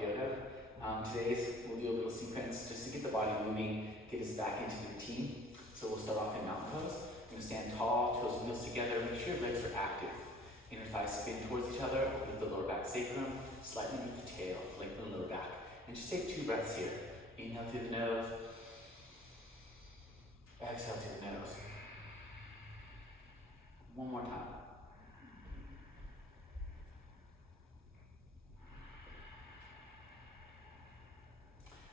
yoga. We'll do a little sequence just to get the body moving, get us back into the routine. So we'll start off in mountain pose. We're going to stand tall, toes and heels together. Make sure your legs are active. Inner thighs spin towards each other. Open up the lower back sacrum. Slightly move the tail. Lengthen the lower back. And just take 2 breaths here. Inhale through the nose. Exhale through the nose. One more time.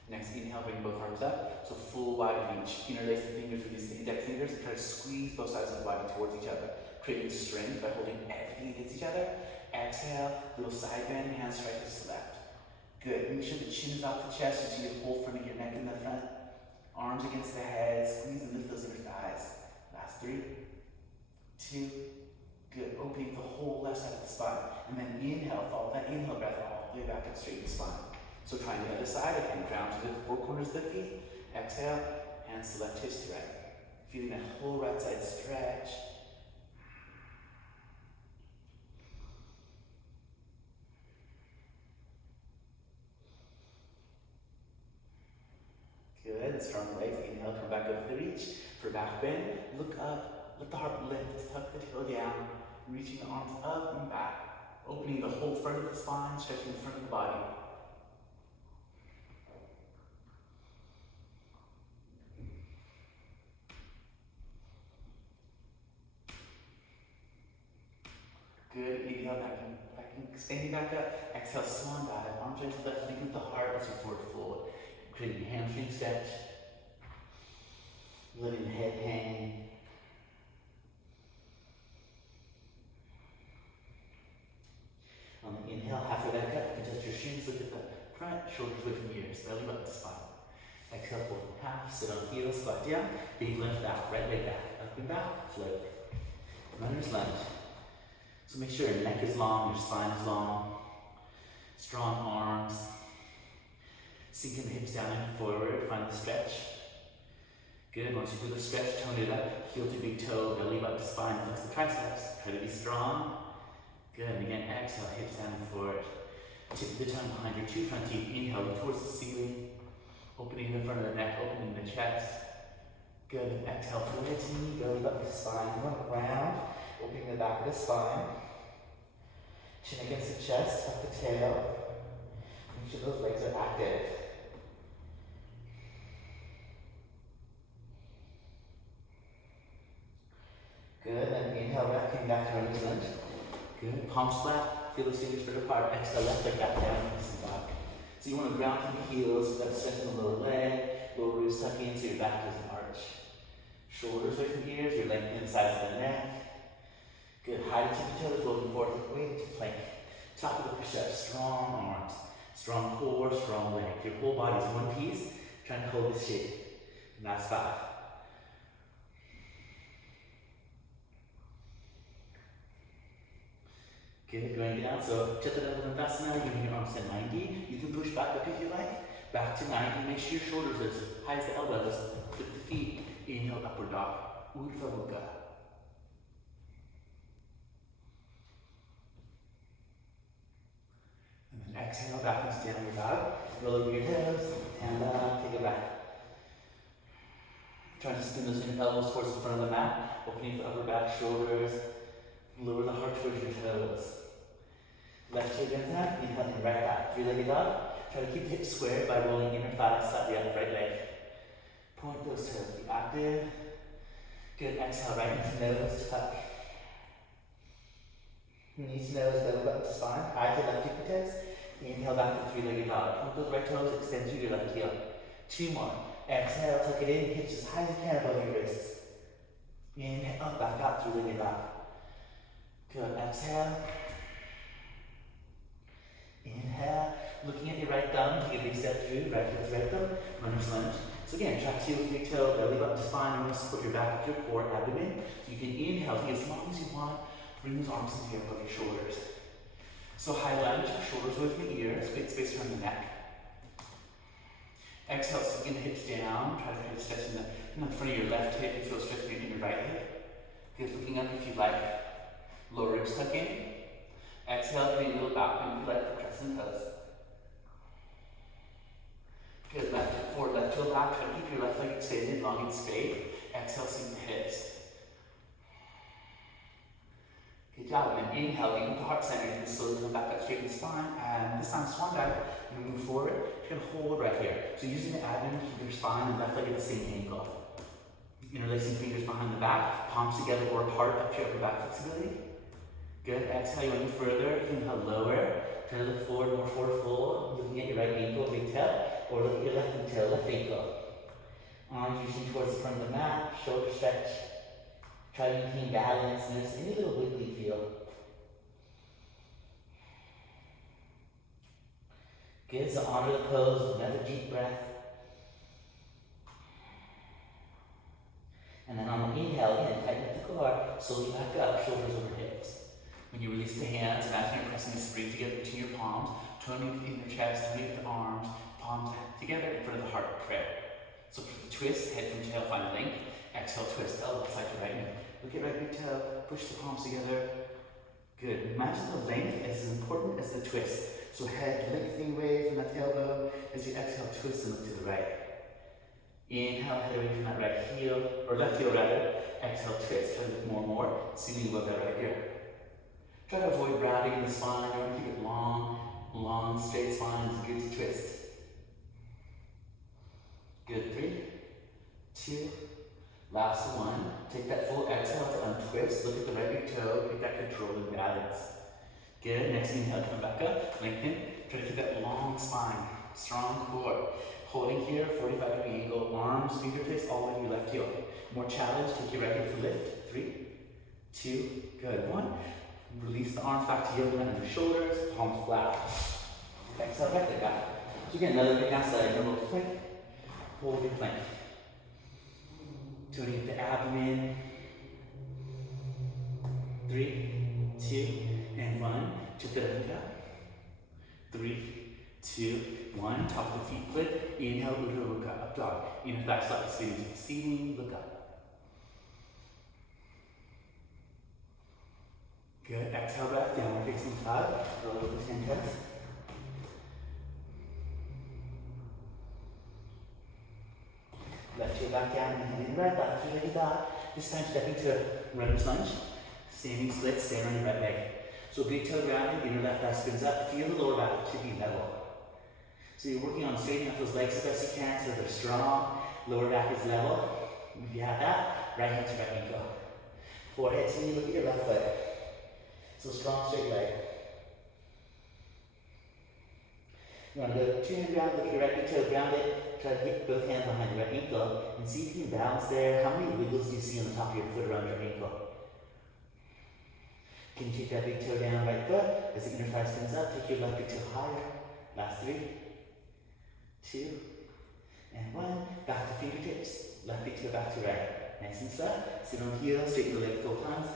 Next, inhale, bring both arms up. So full wide reach. Interlace the fingers, release the index fingers, and try to squeeze both sides of the body towards each other. Creating strength by holding everything against each other. Exhale, little side bend, hands right to the left. Good. Make sure the chin is off the chest. You see the whole front of your neck in the front. Arms against the head. Squeeze and lift those inner thighs. Last 3, 2, good. Opening the whole left side of the spine. And then inhale, follow that inhale breath all the way back up straight to the spine. So trying the other side, again, ground to the 4 corners of the feet. Exhale, hands to left, hips to right. Feeling that whole right side stretch. Good, strong legs. Inhale, come back up to the reach. For back bend, look up, let the heart lift, tuck the tail down, reaching the arms up and back. Opening the whole front of the spine, stretching the front of the body. Good, inhale, back in, standing back up. Exhale, swan dive, arms right to the left, link with the heart as you forward fold. Creating a hamstring stretch. Letting the head hang. On the inhale, halfway back up, adjust your shins, look at the front, shoulders away from ears, belly button to spine. Exhale, fold in half, sit on heels, squat down, big lift back, right leg back, up and back, float. Runner's lunge. So make sure your neck is long, your spine is long, strong arms. Sinking the hips down and forward, find the stretch. Good, once you do the stretch, tone it up, heel to big toe, belly button to spine, flex the triceps, try to be strong. Good, and again, exhale, hips down and forward. Tip the tongue behind your 2 front teeth, inhale, look towards the ceiling, opening the front of the neck, opening the chest. Good, and exhale, forehead to knee, belly button to spine, run around, opening the back of the spine. Chin against the chest, tuck the tail. Make sure those legs are active. Good, then inhale, wrapping back to runner's lunge. Good, palms flat, feel the fingers spread apart. Exhale, left leg back down, facing back. So you want to ground through the heels, that's strengthen the lower leg, lower ribs tuck in so your back doesn't arch. Shoulders away from ears, your length inside of the neck. Good, high to tippy toes, rolling forward with weight to plank. Top of the push-up, strong arms, strong core, strong leg. Your whole body is one piece, trying to hold this shape. And that's 5. Good, going down. So Chaturanga, giving your arms to 90. You can push back up if you like. Back to 90. Make sure your shoulders are as high as the elbows. Flip the feet. Inhale, upward dog. Urdhva Mukha. And then exhale back into downward dog. Roll over your hips. Hand up. Take it back. Try to spin those inner elbows towards the front of the mat. Opening the upper back, shoulders. Lower the heart towards your toes. Left heel against that, inhaling right back. 3-legged dog. Try to keep the hips square by rolling inner thighs, slightly up, right leg. Point those toes, be active. Good, exhale right into nose, tuck. Knees to nose, belly button to spine. Eye to left hip toes. Inhale back to 3-legged dog. Point those right toes, extend through your left heel. 2 more. Exhale, tuck it in, hips as high as you can above your wrists. Inhale, back out, 3-legged dog. Good, exhale. Inhale, looking at your right thumb, take a big step through, right foot to right thumb, runner's lunge. So again, track heel with big toe, belly button to spine. You want to support your back with your core, abdomen. So you can inhale, take as long as you want, bring those arms in here above your shoulders. So high lunge, shoulders away from the ears, big space around the neck. Exhale, sinking the hips down, try to kind of stretch in the front of your left hip, you feel stretching in your right hip. Good, looking up if you like. Lower ribs tuck in. Exhale, bring a little back bend if you like for crescent toes. left heel back, try to keep your left leg extended, long and straight. Exhale, sink the hips. Good job. And then inhale, lean with the heart center. You can slowly come back up, straighten the spine. And this time, swan dive. You're going to move forward. You're going to hold right here. So using the abdomen to keep your spine and left leg at the same angle. Interlacing fingers behind the back, palms together or apart up to your upper back flexibility. Good. Exhale, you want to move further. Inhale, lower. Try to look forward, more forward fold. Looking at your right ankle, big toe. Or look at your left big toe, left ankle. Arms reaching towards the front of the mat. Shoulder stretch. Try to maintain balance. Notice any little wiggly feel. Good. So honor the pose. Another deep breath. And then on the inhale, again, tighten up the core. Slowly back up, shoulders over hips. When you release the hands, imagine you're pressing the spring together between your palms. Toning the inner chest, toning the arms, palms together in front of the heart. Prayer. So for the twist, head from tail, find length. Exhale, twist, elbow side to right knee. Look at right big toe, push the palms together. Good. Imagine the length is as important as the twist. So head lengthening away from that tailbone as you exhale, twist and look to the right. Inhale, head away from that right heel, or left heel rather. Exhale, twist. Try to look more and more. See you above that right ear. Try to avoid rounding the spine. You want to keep it long, straight spine. It's good to twist. Good. 3, 2, last one. Take that full exhale to untwist. Look at the right big toe. Take that control and balance. Good. Next inhale, come back up. Lengthen. Try to keep that long spine. Strong core. Holding here, 45-degree angle. Arms, fingertips all the way to your left heel. More challenge. Take your right heel to lift. 3, 2, good. 1. Release the arms back to yoga mat under shoulders. Palms flat. Exhale, back to back. So again, another vinyasa, normal plank. Hold your plank. Tuning the abdomen. 3, 2, and 1. Chaturanga. 3, 2, 1. Top of the feet flip. Inhale, Urdhva Mukha, up dog. Inner thigh slightly spinning to the ceiling. Look up. Good. Exhale, breath. Downward facing dog. Roll over the hand cuts. Left heel back down, inhaling breath, back to ready dog. This time stepping to runner's lunge. Standing split, stand on your right leg. So big toe grounded, inner left thigh spins up. Feel the lower back to be level. So you're working on straightening up those legs as best you can so they're strong. Lower back is level. If you have that, right hand to right ankle. Forehead to knee, look at your left foot. So strong, straight leg. You want to go 2-hand ground, look at your right big toe, ground it. Try to get both hands behind your right ankle and see if you can balance there. How many wiggles do you see on the top of your foot around your ankle? Can you take that big toe down, right foot? As the inner thigh spins up, take your left big toe higher. Last 3, 2, and 1. Back to fingertips. Left big toe back to right. Nice and slow. Sit on heels, straighten the legs a couple times.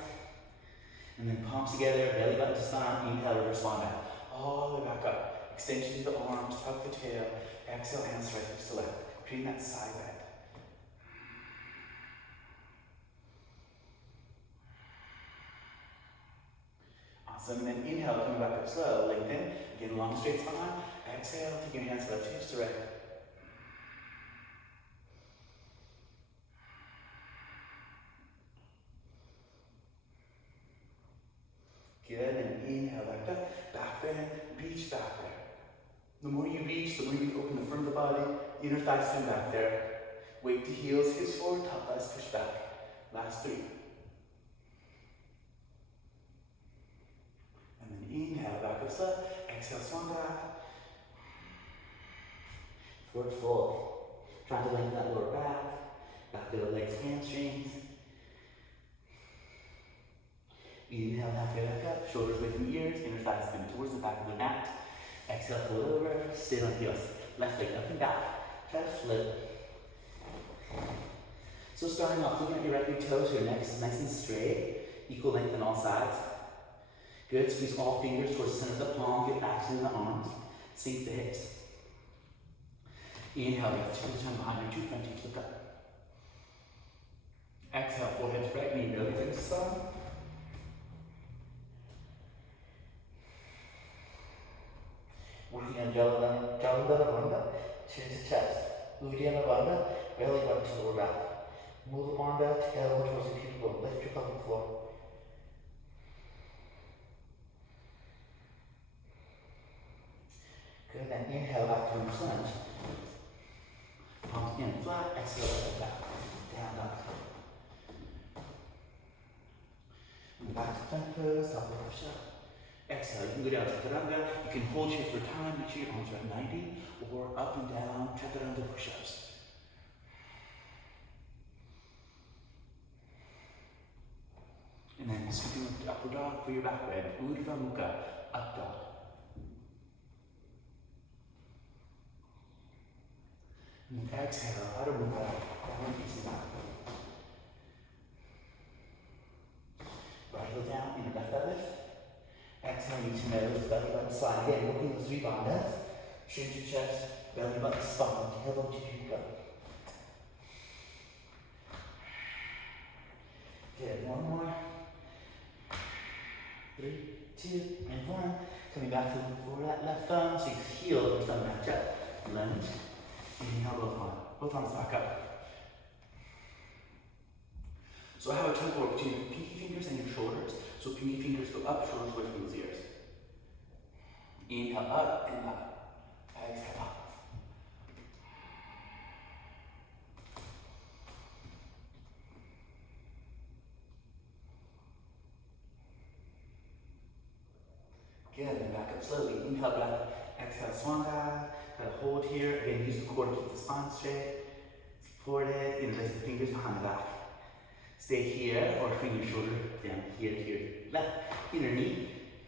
And then palms together, belly button to spine. Inhale, reverse swan dive. All the way back up. Extension to the arms, tuck the tail. Exhale, hands straight hips to left. Creating that side bend. Awesome. And then inhale, coming back up slow. Lengthen. Again, long straight spine. Exhale, take your hands left hips to right. Good. And inhale, back up. Back bend. Reach back there. The more you reach, the more you open the front of the body. Inner thighs come back there. Weight to heels, hips forward, top thighs push back. Last 3. And then inhale, back up slow. Exhale, swan back. Forward fold. Try to lengthen that lower back. Back to the legs, hamstrings. Inhale, halfway back up. Shoulders away from ears. Inner thighs spin towards the back of the mat. Exhale, fold over. Sit on heels. Left leg up and back. Try to flip. So starting off, looking at your right big toes, your neck is nice and straight. Equal length on all sides. Good. Squeeze all fingers towards the center of the palm. Get action in the arms. Sink the hips. Inhale, lift. Turn the tongue behind your 2 front teeth. Look up. Exhale, forehead to right knee. Really bring to side. Working on Chaturanga, chin to chest. Uddiyana Bandha, belly button to lower back. Move the bandha, tailbone towards the pubic bone. Lift your pelvic floor. Good, then inhale back to lunge. Palms again flat, exhale, let it back. Down, down. And back to plank pose, double push up. Exhale, you can go down to Chaturanga. You can hold here for time, make sure your arms are at 90, or up and down, Chaturanga push-ups. And then scooping up to upward dog for your back bend. Urdhva Mukha, up dog. And then exhale, Adho Mukha, down facing back. Right heel down, inner left deadlift. Exhale, reach your nose, belly button slide. Again, working those three bandhas. Shrink your chest, belly button spine, tailbone to pubic bone. Good, one more. 3, 2, and 1. Coming back for that left thumb, so you heel and thumb match up. Lunge. Inhale, both arms back up. So I have a tug of war between your pinky fingers and your shoulders. So pinky fingers go up, shoulders away from those ears. Inhale up and up. Exhale up. Good, then back up slowly. Inhale, breath. Exhale, swan dive. Gotta hold here. Again, use the core to keep the spine straight. Support it. Place the fingers behind the back. Stay here, or bring your shoulder down here to your left inner knee.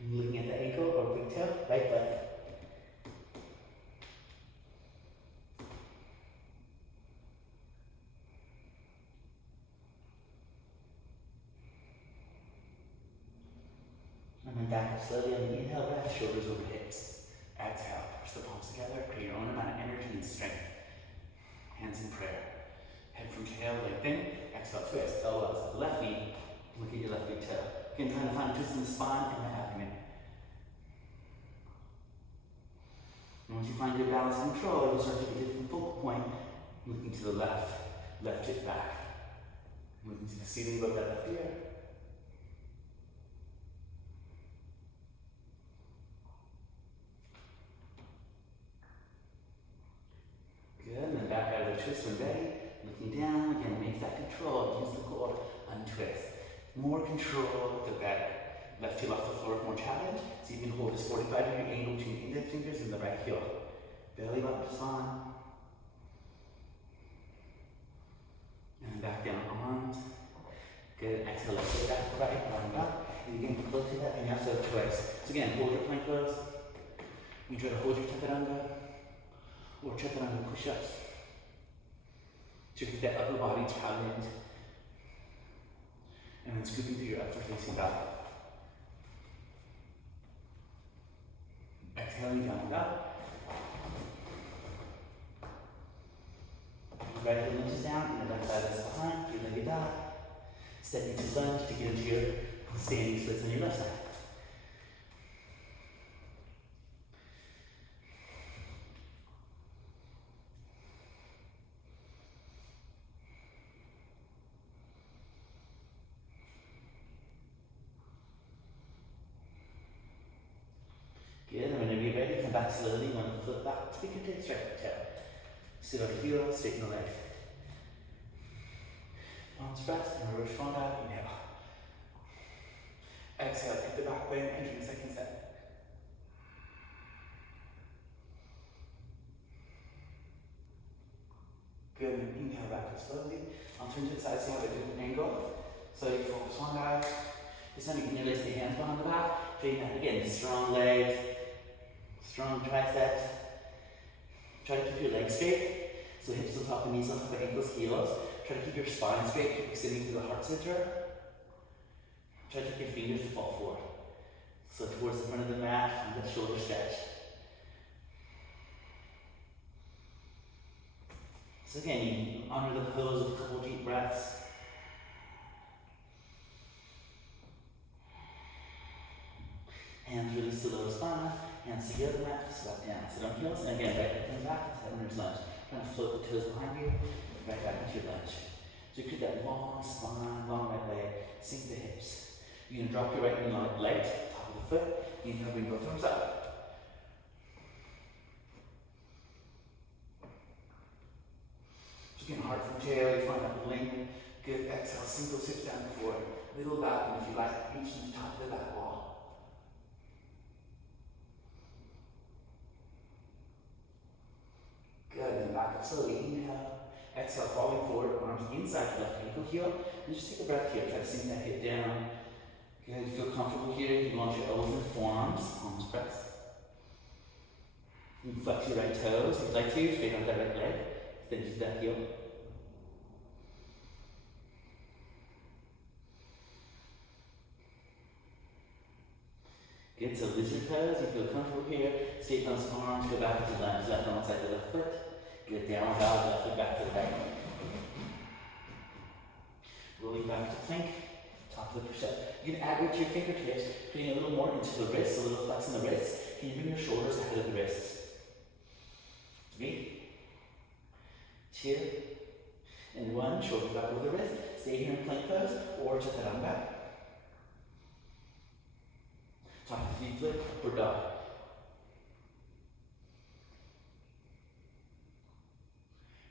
Looking at the ankle or big toe, right foot. And then back up slowly on the inhale breath, shoulders over hips. Exhale, push the palms together, create your own amount of energy and strength. Hands in prayer. Head from tail, leg in. Exhale, twist, elbows up the left knee. Look at your left big toe. Again, trying to find a twist in the spine and the abdomen. And once you find your balance and control, you'll start to take a different focal point. Looking to the left, left hip back. Looking to the ceiling above that left ear. Good, and then back out of the twist when ready. Looking down, again, make that control. Use the core, untwist. More control, the better. Left heel off the floor for more challenge. So you can hold this 45-degree angle between index fingers and the right heel. Belly button to spine. And back down arms. Good, exhale, left foot back, right, arm up. And again, float to that vinyasa twist. So again, hold your plank pose. You try to hold your Chaturanga or Chaturanga push-ups. To get that upper body challenge. And then scooping through your upward facing back. Exhaling down and up. Right heel lunges down, and the left side is behind, three-legged dog. Stepping to lunge to get into your standing splits on your left side. Good, and whenever you're ready, come back slowly, one foot back, fingertips, straight toe. Sit on the heel, straighten the leg. Arms press, and reverse front out, inhale. Exhale, keep the back bend, entering the second set. Good, and inhale back up slowly. I'll turn to the side, so you have a different angle. So you focus one eye. This time you can release the hands behind the back. Straighten out again, strong legs, strong triceps. Try to keep your legs straight. So hips on top, the knees on top of ankles, heels. Try to keep your spine straight, keep extending through the heart center. Try to keep your fingers to fall forward. So towards the front of the mat, and the shoulder stretch. So again, you honor the pose with a couple deep breaths. Hands release to lower spine, hands together, mat, twist back down. Sit on heels, and again, right hand comes back, head runner's lunge. Kind of float the toes behind you, right back into your lunge. So you create that long spine, long right leg, sink the hips. You're gonna drop your right knee leg, top of the foot. Inhale, bring both arms up. Just getting hard from tail, you find that length. Good, exhale, sink those hips down forward. Little back, and if you like, reach to the top of the back wall. Good, then back up slowly. Inhale, exhale, falling forward, arms inside the left ankle heel. And just take a breath here, try to sink that hip down. Good, you feel comfortable here, you can launch your elbows and forearms, arms press. You can flex your right toes, if you'd like to, straight on that right leg. Then use that heel. Good, so lizard pose, you feel comfortable here. Straight those arms, go back into lunge, left arm side to the left foot. Good, down dog, left foot back to the right. Rolling back to plank, top of the push-up. You can add weight to your fingertips, putting a little more into the wrists, a little flex in the wrists. Can you bring your shoulders ahead of the wrists? 3, 2, and 1. Shoulders back over the wrist. Stay here in plank pose or chaturanga. Top of the feet flip, upward dog.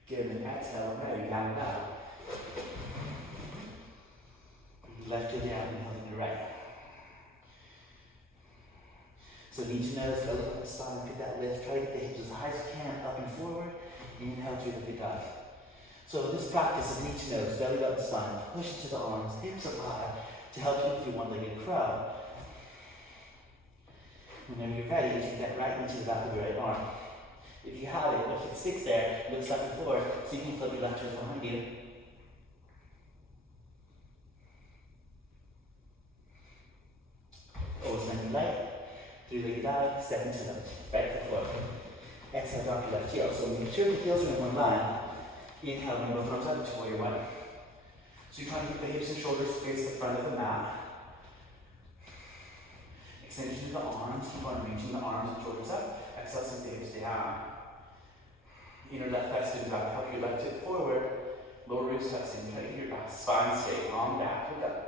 Good, and exhale, ready, down and out. Left heel down, inhaling your right. So knee to nose, belly up the spine, get that lift. Try to get the hips as high as you can, up and forward. Inhale through the big dive. So this practice of knee to nose, belly up the spine, push into the arms, hips up high, to help you through one-legged crow. Whenever you're ready, you take that right knee to the back of your right arm. If you have it, if it sticks there, it looks like before, so you can flip your left toes behind you. Always when you light, three-legged dive, step into them, right foot forward. Exhale, drop your left heel. So make sure the heels are in one line. Inhale, bring both arms up into warrior one. So you're trying to keep the hips and shoulders face the front of the mat. Extension of the arms, keep on reaching the arms and shoulders up. Exhale, sink the hips down. Inner left thigh students out to help your left hip forward. Lower ribs flexing, try to keep your back spine straight, long back, look up.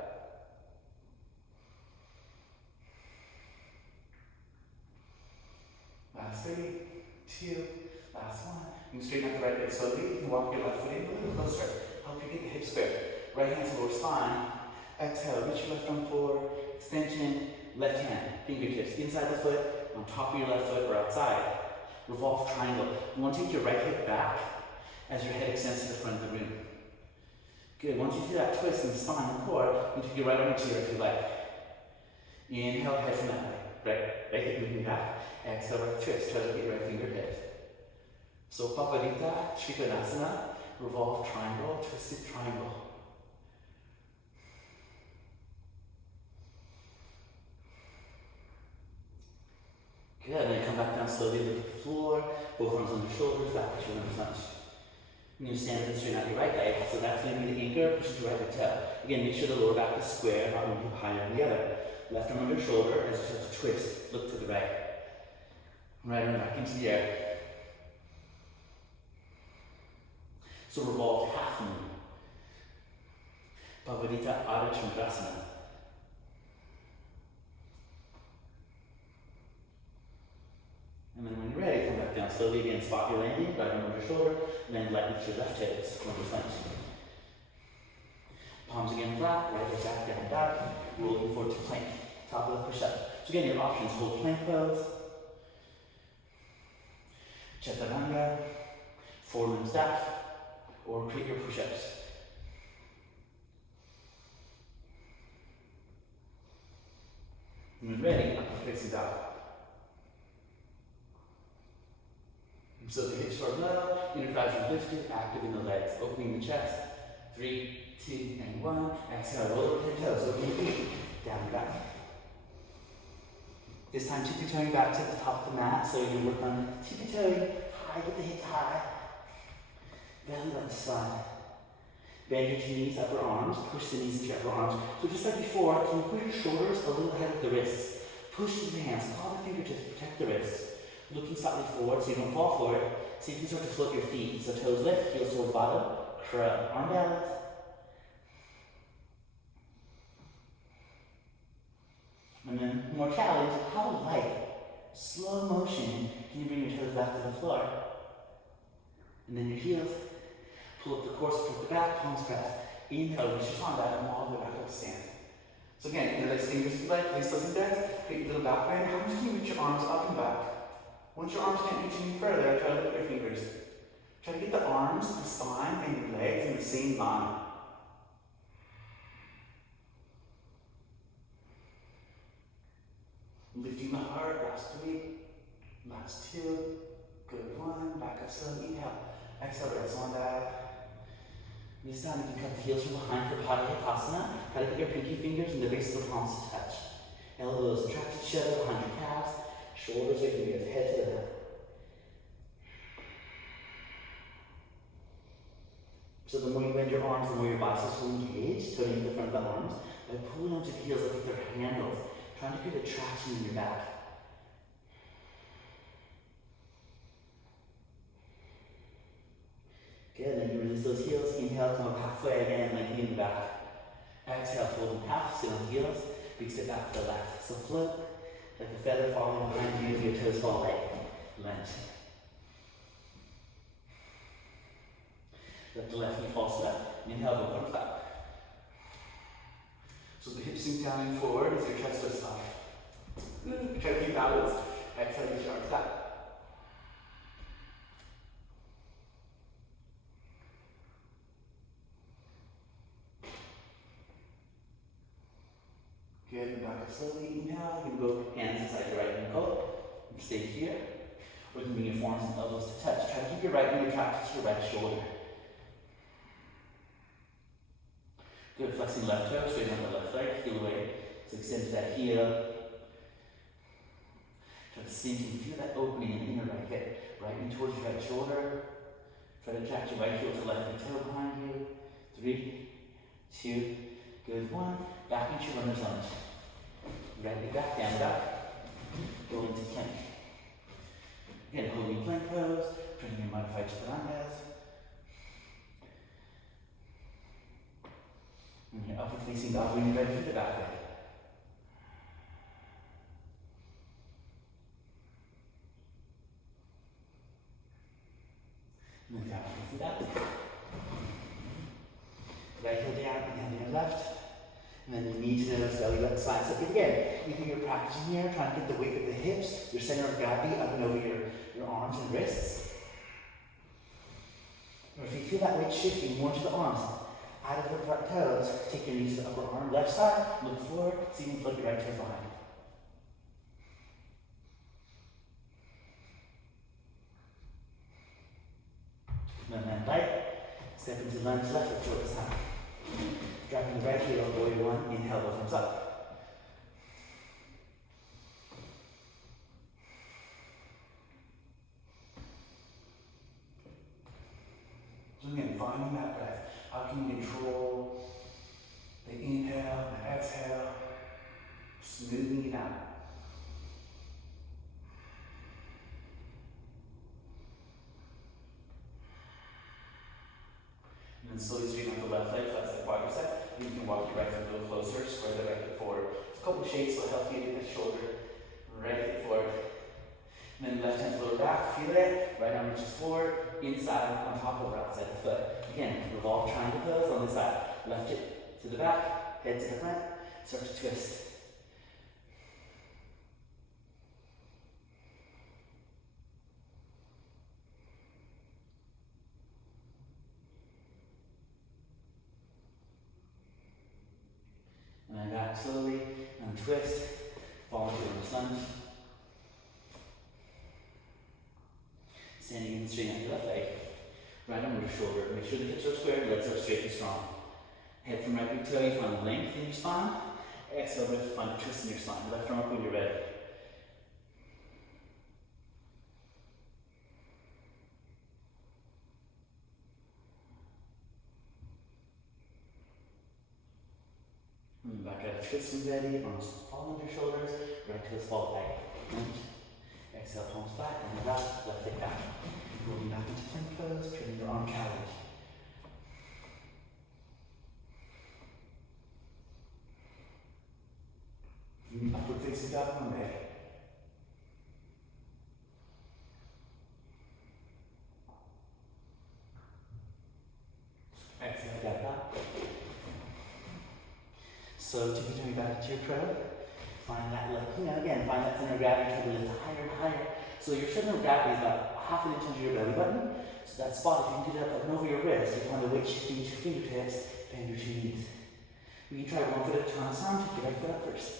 Last 3, 2, last 1. You can straighten out the right leg slowly. You can walk your left foot in a little closer. Help you get the hips square. Right hand to lower spine. Exhale, reach your left arm forward. Extension, left hand, fingertips inside the foot, on top of your left foot or outside. Revolve triangle. You want to take your right hip back as your head extends to the front of the room. Good. Once you feel that twist in the spine and core, you take your right arm into your if you like. Inhale, head from that way. Right hip moving back. Exhale, right twist. Try to get your right fingertip. So Pavarita, Trikonasana, revolve triangle, twisted triangle. Good, then come back down slowly, look at the floor, both arms on your shoulders, back to your arms lunge. You're going to stand up and straighten out your right leg, so that's going to be the anchor, push your right leg toe. Again, make sure the lower back is square, not one hip higher than the other. Left arm under shoulder, as you start to twist, look to the right. Right arm back into the air. So revolve half moon. Pavarita Ardha Chandrasana. And then when you're ready, come back down slowly again, spot your landing, right arm under shoulder, and then lightly to your left toes, lunge lunge. Palms again flat, right leg back, down back, rolling forward to plank, top of the push-up. So again, your options, hold plank pose, chaturanga, four-limb staff, or create your push-ups. When ready, facing down. So the hips are low, inner thighs are lifted, active in the legs, opening the chest. 3, 2, and 1. Exhale, roll over the toes, open your feet, down and back. This time, tippy-toeing back to the top of the mat, so you work on tippy-toeing, high, get the hips high. Belly button spine. Bend your knees, upper arms, push the knees into your upper arms. So just like before, can you push your shoulders a little ahead of the wrists? Push into the hands, claw the fingertips, protect the wrists. looking slightly forward so you don't fall forward. See if you can start to float your feet. So toes lift, heels towards bottom, curl, arm balance. And then more challenge, how light, slow motion can you bring your toes back to the floor? And then your heels, pull up the core, support the back, palms press. Inhale, reach your spine back and all the way back up to stand. So again, interlace fingers to the leg, place those in there, create a little back bend. How much can you reach your arms up and back? Once your arms can't reach any further, try to lift your fingers. Try to get the arms, the spine, and your legs in the same line. Lifting the heart, last 3, last 2, good 1, back up slowly, inhale, exhale, rest on that. This time you can cut the heels from behind for Padayakasana. Try to get your pinky fingers and the base of the palms to touch. Elbows attract each other behind your calves, shoulders away from your head to the back. So the more you bend your arms, the more your biceps will engage, turning to the front of the arms. By pulling onto the heels like with their handles, trying to create a traction in your back. Good, then you release those heels. Inhale, come up halfway again, lengthening the back. Exhale, fold in half, sit on the heels. Big step back to the left. So float, like a feather falling behind you, your toes fall right. Lunge. Let the left knee fall flat. Inhale, open flat. So the hips sink down and forward as your chest lifts up. Try to keep balance. Exhale, reach your arms flat. Good, and back up slowly. Inhale, you can go hands inside your right ankle. Stay here. Or you can bring your forearms and elbows to touch. Try to keep your right knee attracted to your right shoulder. Good, flexing left toe, straighten out the left leg, heel away. So extend to that heel. Try to sink and feel that opening in your right hip. Right knee towards your right shoulder. Try to attract your right heel to left knee toe behind you. 3, 2, good, 1. Back into runner's lunge. Right knee back, down back. Go into plank. Again, holding plank pose, bringing your modified chaturangas. And your upward facing dog when you're ready for the back bend. And then back facing that. Right heel down, and your left. And then your knee to nose, belly left side. So again, either you're practicing here, trying to get the weight of the hips, your center of gravity up and over your arms and wrists. Or if you feel that weight shifting more to the arms, out of the front toes, take your knees to the upper arm, left side, look forward, see if you can float your right toes behind. And then light, step into lunge left foot forward this time. Dropping the right heel, warrior 1, inhale, both arms up. So again, finding that breath. How can you control the inhale, the exhale, smoothing it out? And then slowly straighten out the left leg, flex the quadricep. You can walk your right foot a little closer, square the right foot forward. There's a couple shapes that'll help you get the shoulder, right hip forward. And then left hand lower back, feel it. Right arm reaches forward, inside, on top of or outside the foot. Again, revolve triangle pose on this side. Left hip to the back, head to the front, start to twist. And then back slowly, and twist, fall into a lunge. Standing and straighten out your left leg. Right arm over shoulder. Make sure the hips are square, legs are straight and strong. Head from right big toe, you find length in your spine. Exhale, lift, find a twist in your spine. Left arm up when you're ready. And back out, twist when ready. Arms fall under shoulders. Right toes fall back. Lunge. Exhale, palms flat, and left leg back. Rolling back into plank pose, turning your arm cavity. Upward facing dog Monday. Exhale, get up. So, to be turning back into your crow, find that, again, find that center of gravity, try to lift higher and higher. So your center of gravity is about half an inch under your belly button. So that spot, if you can do that over your wrist, you find the weight shifting into your fingertips, bend your two knees. We can try one foot at a time, take your right foot up first.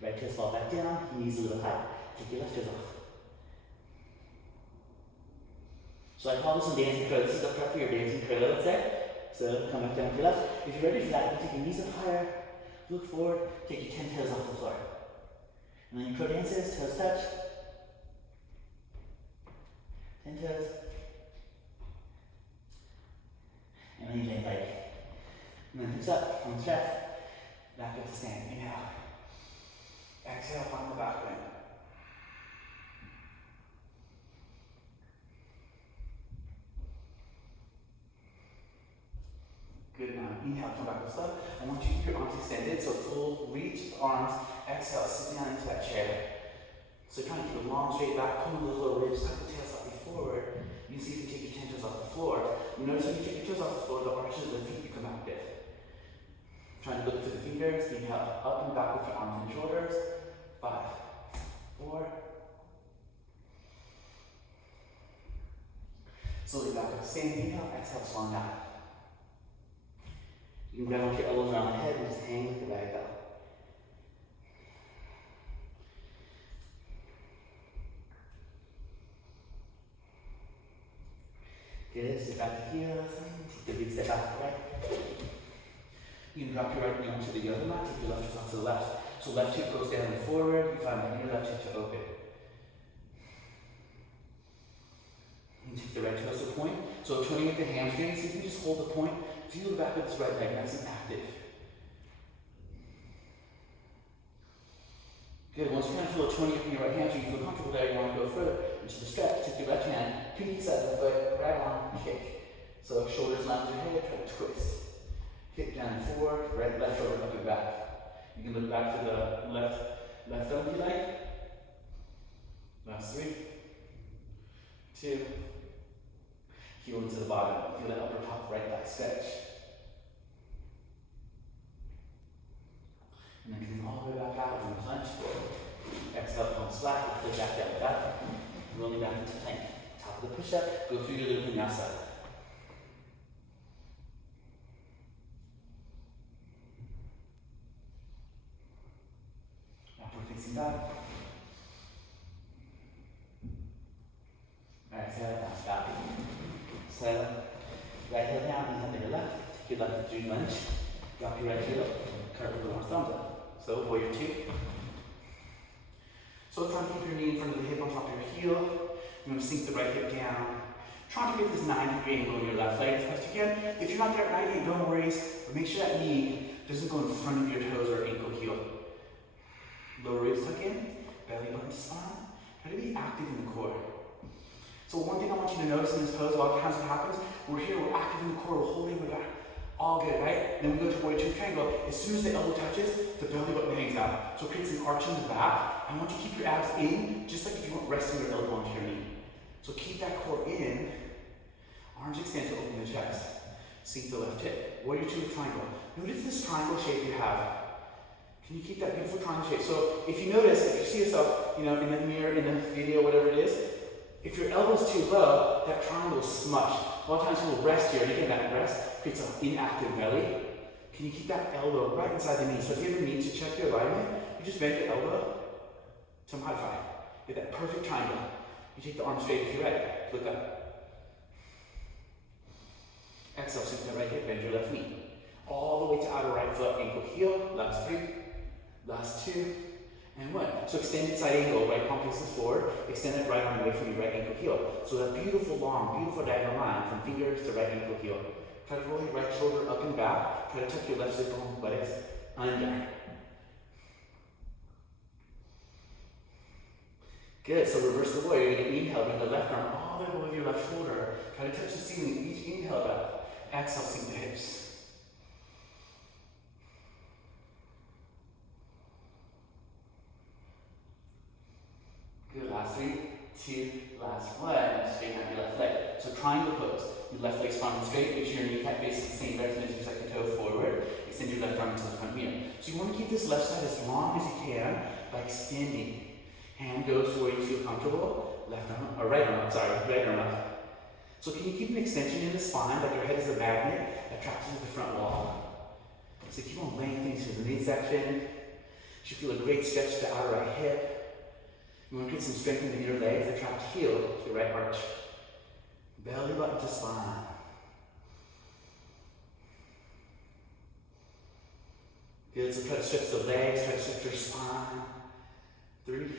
Right toes fall back down, knees a little high. Take your left toes off. So I call this one dancing crow. This is the prep for your dancing crow, let's say. So come back down to your left. If you're ready for that, you take your knees up higher, look forward, take your 10 toes off the floor. And then your crow dances, toes touch. 10 toes. And then you lay like. And then hips up, on stretch. Back up to stand. Inhale. Exhale, find the back bend. Good now. Inhale, come back to slow. I want you to keep your arms extended, so full reach of arms. Exhale, sit down into that chair. So try to keep a long straight back, pull those lower ribs, tuck the tail slightly forward. You can see if you take your 10 toes off the floor. You notice when you take your toes off the floor, the arches of the feet become active. Trying to look to the fingers, inhale up and back with your arms and shoulders. 5, 4. Slowly back up, standing, inhale, exhale, slow down. You can grab onto your elbows around the head and just hang with your back up. Good, sit back to heels, take the big step back, right? You can drop your right knee onto the yoga mat, take your left foot onto the left. So left hip goes down and forward, you find that your left hip to open. And take the right toes to point. So turning with the hamstrings, you can just hold the point, feel the back of this right leg nice and active. Good, once you kind of feel a turning up in your right hamstring, you feel comfortable there, you want to go further into the stretch, take your left hand, pinky side of the foot, grab on, kick. So shoulders line with your head, try to twist. Kick down and forward, right, left shoulder up and back. You can look back to the left thumb if you like. Last 3, 2, heel into the bottom. Feel that upper top right thigh stretch. And then come all the way back out from the lunge. Exhale, palms flat, lift it back down like that. Rolling back into plank. Top of the push-up, go through your little vinyasa. Facing dog. Exhale, bounce back. So, right heel down, inhale to your left. Take your left dream lunge. Drop your right heel up. Curve your arms, thumbs up. So, warrior 2. So, try to keep your knee in front of the hip on top of your heel. You're going to sink the right hip down. Try to get this 90-degree angle in your left leg as best you can. If you're not there at 90, don't worry. But make sure that knee doesn't go in front of your toes or ankle heel. Lower ribs tuck in, belly button to spine. Try to be active in the core. So one thing I want you to notice in this pose, a lot of times what happens, we're here, we're active in the core, we're holding, we're back. All good, right? Then we go to warrior 2 triangle. As soon as the elbow touches, the belly button hangs out. So it creates an arch in the back. I want you to keep your abs in, just like if you weren't resting your elbow onto your knee. So keep that core in. Arms extend to open the chest. Sink the left hip. Warrior 2 triangle. Notice this triangle shape you have. Can you keep that beautiful triangle shape? So if you notice, if you see yourself, in the mirror, in the video, whatever it is, if your elbow's too low, that triangle is smushed. A lot of times we'll rest here, and again, that rest creates an inactive belly. Can you keep that elbow right inside the knee? So if you ever need to check your alignment, you just bend your elbow to modify. You have that perfect triangle. You take the arm straight if you're ready. Look up. Exhale, sink the right hip, bend your left knee. All the way to outer right foot, ankle heel. Last 3. Last 2, and 1. So extended side angle, right palm faces forward, extend that right arm away from your right ankle heel. So that beautiful long, beautiful diagonal line from fingers to right ankle heel. Try to roll your right shoulder up and back. Try to tuck your left sit bone legs under. Good, so reverse the warrior. You're going to inhale, bring the left arm all the way over your left shoulder. Try to touch the ceiling. Each inhale breath. Exhale, sink the hips. Good, last 3, 2, last 1. Straighten out your left leg. So triangle pose. Your left leg spine straight. Make sure your kneecap faces the same direction as your second toe forward. Extend your left arm into the front mirror. So you want to keep this left side as long as you can by extending. Hand goes to where you feel comfortable. Left arm, or right arm up, sorry, right arm up. So can you keep an extension in the spine, like your head is a magnet, attracted to the front wall? So keep on laying things to the midsection. You should feel a great stretch to the outer right hip. You want to get some strength in the inner legs, attract heel to your right arch. Belly button to spine. Good, so try to stretch the legs, try to stretch your spine. 3.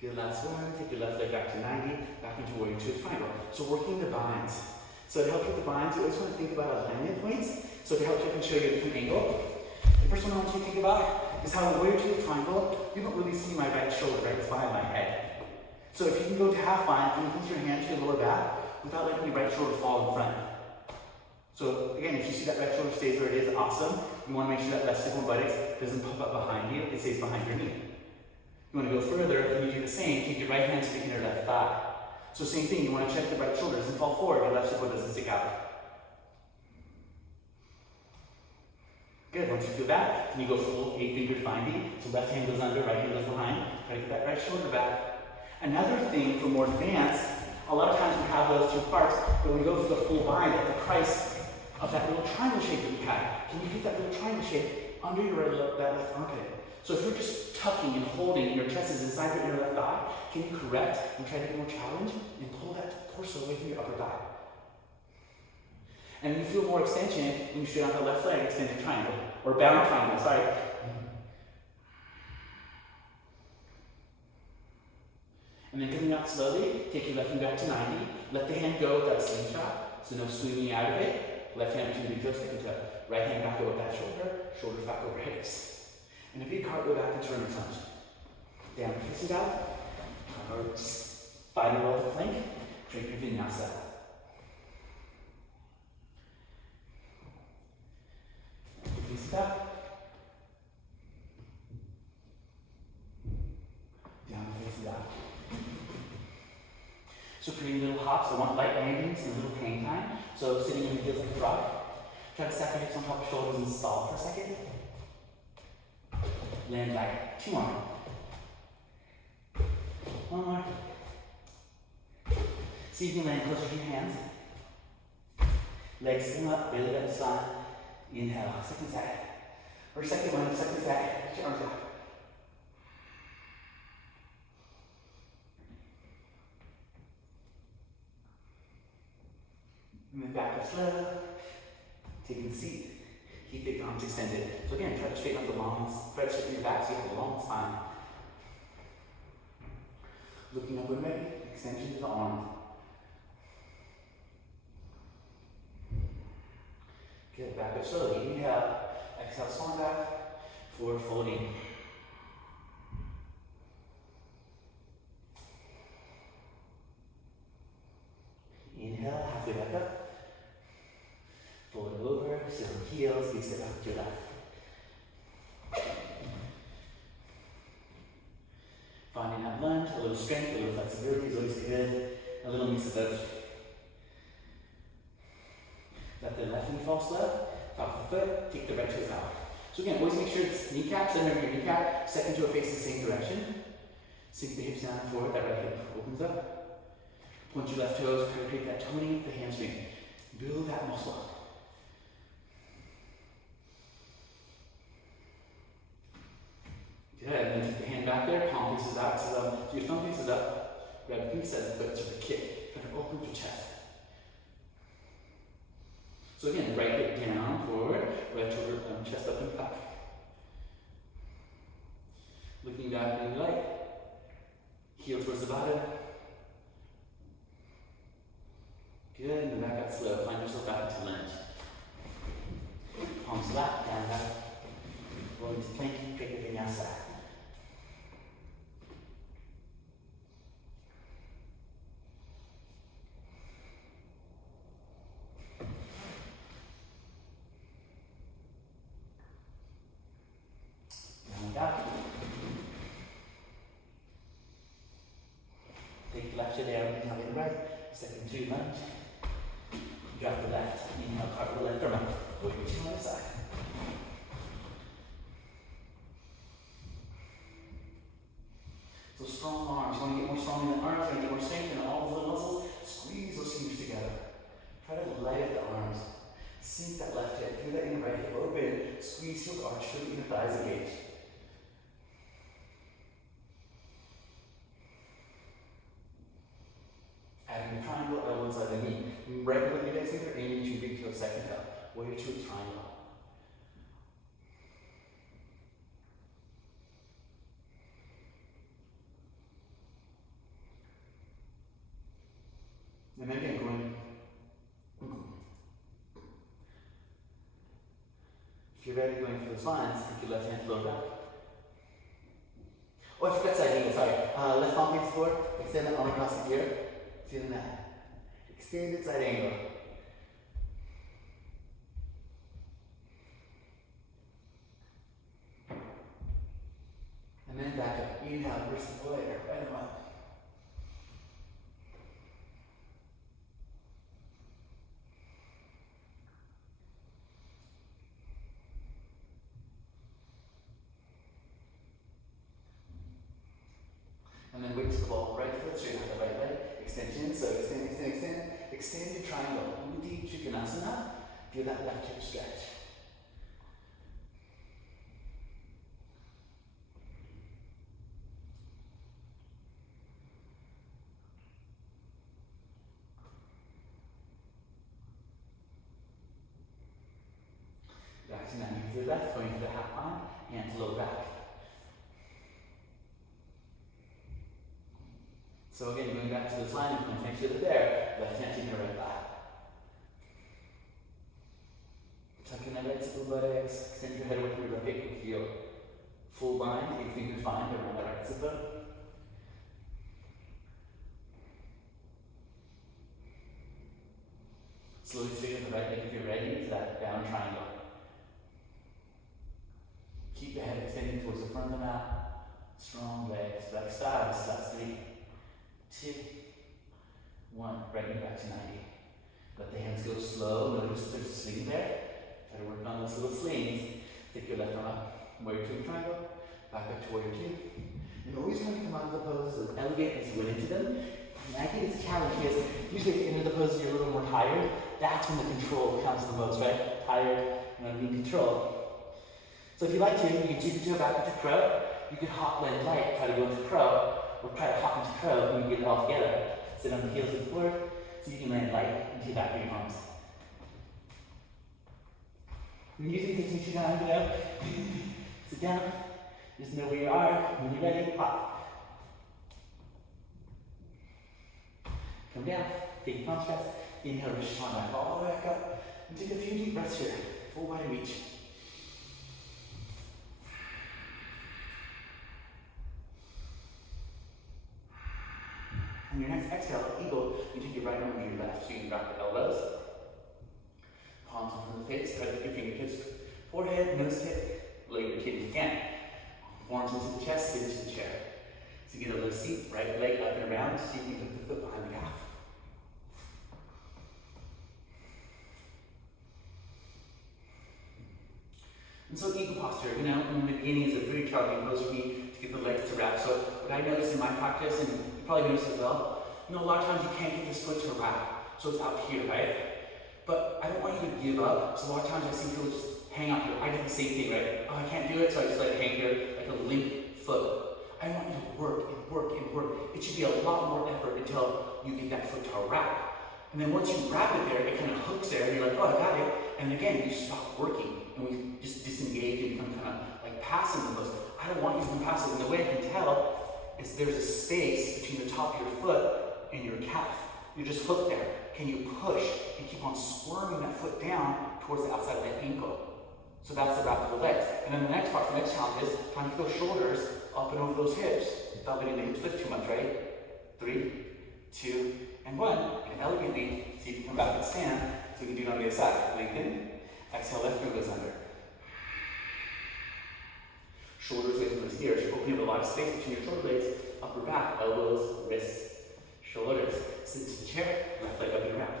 Good, last one. Take your left leg back to 90, back into warrior two triangle. So working the binds. So to help with the binds, you always want to think about alignment points. So to help you, I can show you a different angle. The first one I want you to think about is how in warrior two triangle, you don't really see my right shoulder, right? It's behind my head. So if you can go to half bind, you can place your hand to your lower back without letting your right shoulder fall in front. So again, if you see that right shoulder stays where it is, awesome. You want to make sure that left sacrum buttocks doesn't pop up behind you, it stays behind your knee. You want to go further, and you do the same, take your right hand to the inner left thigh. So same thing, you want to check the right shoulder doesn't fall forward, your left sacrum doesn't stick out. Good, once you feel that, can you go full 8 fingers binding? So left hand goes under, right hand goes behind. Try to get that right shoulder back. Another thing for more advanced, a lot of times we have those two parts, but when we go through the full bind at the price of that little triangle shape that we had. Can you get that little triangle shape under your that left armpit? So if you're just tucking and holding and your chest is inside your inner left thigh, can you correct and try to get more challenge and pull that torso away from your upper thigh? And when you feel more extension, when you straight out the left leg, extend the triangle, or bound triangle, sorry. And then coming out slowly, take your left hand back to 90, let the hand go without a slingshot, so no swinging out of it. Left hand between the joystick into right hand back over that shoulder, shoulders back over hips. And a big cartwheel back into runner's lunge. Down facing out, or find a roll to plank, drink your vinyasa. Facing out. Down facing out. So creating little hops, I want light landings and little hang time. So sitting in the heels like a frog. Try to stack your hips on top of shoulders and stall for a second. Land back. 2 more. 1 more. See if you can land closer to your hands. Legs come up, belly button side. Inhale, second side. Or second one, second side. Put your arms out. And then back up slow. Taking the seat. Keep the arms extended. So again, try to straighten up the lungs. Try to straighten your back so you have a long spine. Looking up when ready. Extension to the arm. Good. Back up slowly. Inhale. Exhale, swan back. Forward folding. Inhale, halfway back up. Fold it over, sit on heels, you step out to your left. Finding that lunge, a little strength, a little flexibility is always good. A little mix of both. Let the left knee fall slow, top of the foot, take the right toes out. So again, always make sure it's kneecap, center of your kneecap, second toe face the same direction. Sink the hips down and forward, that right hip opens up. Point your left toes, try to create that toning of the hamstring. Build that muscle up. Good, and then take the hand back there, palm faces out, so your thumb faces up, grab the pinky side of the foot, sort of kick, try to open your chest. So again, right hip down, forward, right shoulder, chest up and back. Looking back in the light, heel towards the bottom. Good, and then back up slow, find yourself back into lunge. Palms flat, down back, roll into plank, take the vinyasa. 2, lunge. Drop the left, inhale, carve the left arm up. Go your chin on the side. So strong arms. You want to get more strong in the arms, you want to get more strength in all the muscles. Squeeze those fingers together. Try to light the arms. Sink that left hip. Feel that inner right hip open. Squeeze, feel the arch, feel the inner thighs engage. Adding a triangle, elbow inside the knee. Right with your index finger, aiming to reach your second toe. Warrior 2, triangle. And then again, going. If you're ready, going for those lines, take your left hand low back. Oh, I forgot side angle, sorry. Left palm face forward, extend the arm across the ear. Feeling that. Extended side angle. And then back up. Inhale, reverse the blade, right arm up. And then weight to the ball, right foot straight out the right leg. Extension, so extend, extend, extend. Extend your triangle. Uddiyana Trikonasana. Feel that left hip stretch. Back to 90 to the left, going for the half line, hands low back. So again, going back to this line, you can make sure that there, left hand to your right thigh. Tuck in the right side legs, extend your head away from your left hip, feel full bind, 8 fingers bind around the right side. Slowly straighten the right leg if you're ready to that down triangle. Keep the head extending towards the front of the mat. Strong legs, back style, this last 3, 2, 1, right knee back to 90. Let the hands go slow, notice there's a sling there. Try to work on those little slings. Take your left arm up, warrior 2 triangle, back up to warrior 2. And always when you come out of the poses, elevate as you went into them. And I think it's a challenge because usually at the end of the poses you're a little more tired. That's when the control counts the most, right? Tired and being controlled. So if you like to, you can tip your toe back into crow. You could hop land light, try to go into crow, or try to hop into crow and you get it all together. Sit on the heels of the floor, so you can land light into the back of your arms. When using takes me 2 times, sit down, just know where you are, when you're ready, hop. Come down, take a palm stress, inhale, reach your arm back all the way back up, and take a few deep breaths here, full body reach. On your next exhale, eagle, you take your right arm to your left, so you can drop the elbows. Palms in front of the face, try to get your fingertips, forehead, nose tip, lower your chin again. Forearms into the chest, sit into the chair. So you get a little seat, right leg up and around, so you can hook the foot behind the calf. And so eagle posture, in the beginning is a very challenging pose for me to get the legs to wrap. So what I notice in my practice, and you probably notice as well, a lot of times you can't get this foot to wrap. So it's out here, right? But I don't want you to give up. So a lot of times I see people just hang out here. I do the same thing, right? Oh, I can't do it, so I just let it hang here like a limp foot. I want you to work and work and work. It should be a lot more effort until you get that foot to wrap. And then once you wrap it there, it kind of hooks there, and you're like, oh, I got it. And again, you stop working, and we just disengage and become kind of like passive in those. I don't want you to become passive. And the way I can tell is there's a space between the top of your foot and your calf. You're just hooked there. Can you push and keep on squirming that foot down towards the outside of that ankle? So that's the wrap of the legs. And then the next part, the next challenge is trying to keep those shoulders up and over those hips without letting the hips lift too much, right? 3, 2, and 1. And elegantly, see if you come back and stand, so we can do it on the other side. Lengthen. Exhale, left knee goes under. Shoulders away from the ears. You're opening up a lot of space between your shoulder blades, upper back, elbows, wrists, shoulders, sit to the chair, left leg up and around.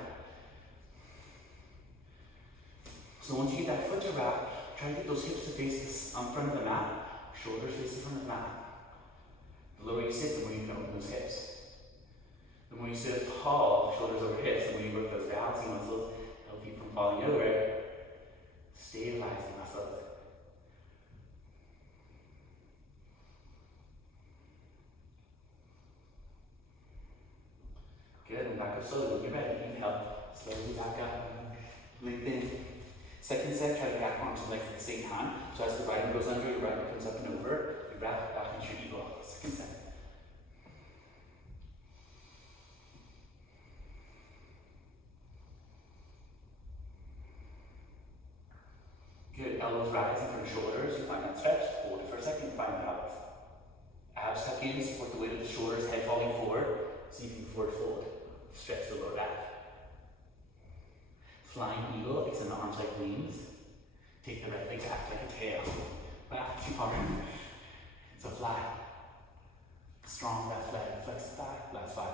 So once you get that foot to wrap, try to get those hips to face the front of the mat, shoulders face the front of the mat. The lower you sit, the more you can open those hips. The more you sit up tall, shoulders over hips, the more you work those balancing muscles, help you from falling over, stabilizing muscles. Good, and back up slowly. When you're ready, inhale, slowly back up, lengthen. Second set, try to wrap arms and legs at the same time. So as the right arm goes under, your right arm comes up and over, you wrap back into your eagle. Second set. Good, elbows rise in front of shoulders, you find that stretch, hold it for a second, find balance. Abs tuck in, support the weight of the shoulders, head falling forward, so you can forward fold. Stretch the lower back. Flying eagle, extend the arms like wings. Take the right leg back like a tail. Back too far. So fly. Strong left leg, flex the thigh. Last 5,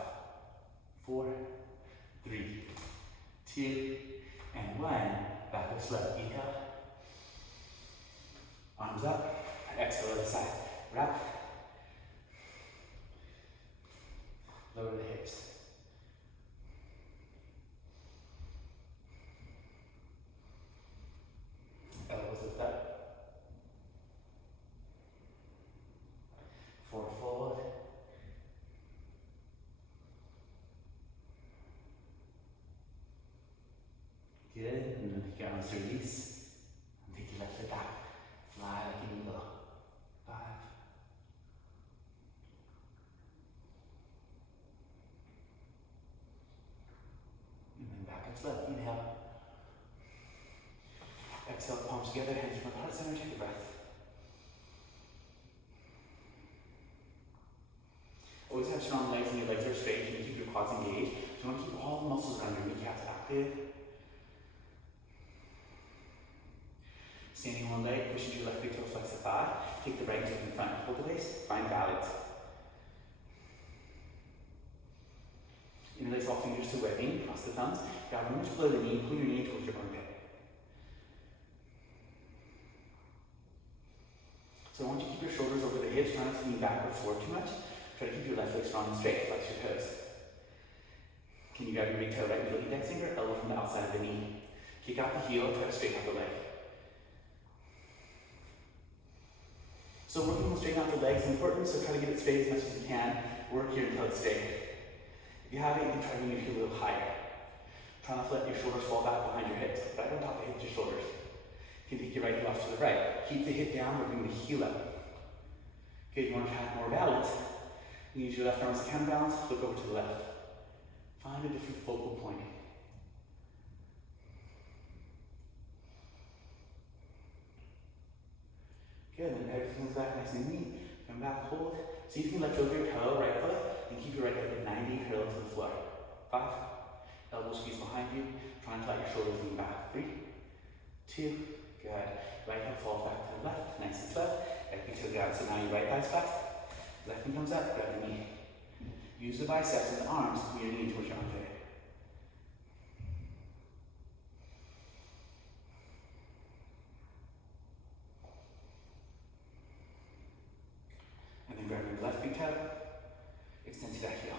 4, 3, 2, and 1. Back up slow. Inhale. Arms up. Exhale other side. Wrap. Lower the hips. Elbows lift up. Forward fold. Good, and then take your arms to release. And take your left leg back. Fly like an eagle. 5. And then back up slow. Inhale. Exhale, palms together, hands in front of the heart center, take a breath. Always have strong legs and your legs are straight. You can keep your quads engaged. You want to keep all the muscles around your kneecaps active. Standing on one leg, push into your left big toe, flex the thigh. Take the right leg in front, hold the base, find balance. Interlace all fingers to webbing, cross the thumbs. Grab one inch below the knee, pull your knee towards your armpit. So I want you to keep your shoulders over the hips, try not to lean back or forward too much. Try to keep your left leg strong and straight, flex your toes. Can you grab your big toe right middle index finger, elbow from the outside of the knee. Kick out the heel, try to straighten out the leg. So working on straightening out the leg is important, so try to get it straight as much as you can. Work here until it's straight. If you have it, you can try to move your heel a little higher. Try not to let your shoulders fall back behind your hips, right on top of your shoulders. You can take your right heel off to the right. Keep the hip down, or bring the heel up. Good, you want to have more balance. You use your left arm as a counterbalance, look over to the left. Find a different focal point. Good, and everything comes back nice and neat. Come back, hold. See if you can let go of your toe, right foot, and keep your right leg at 90 parallel to the floor. 5, elbows squeeze behind you. Try not to let your shoulders lean back. 3, 2, good. Right hand falls back to the left, nice and slow. Right knee to the ground. So now your right thigh's flexed. Left knee comes up, grab the knee. Use the biceps and the arms to pull your knee towards your armpit. And then grab your left big toe, extend to that heel.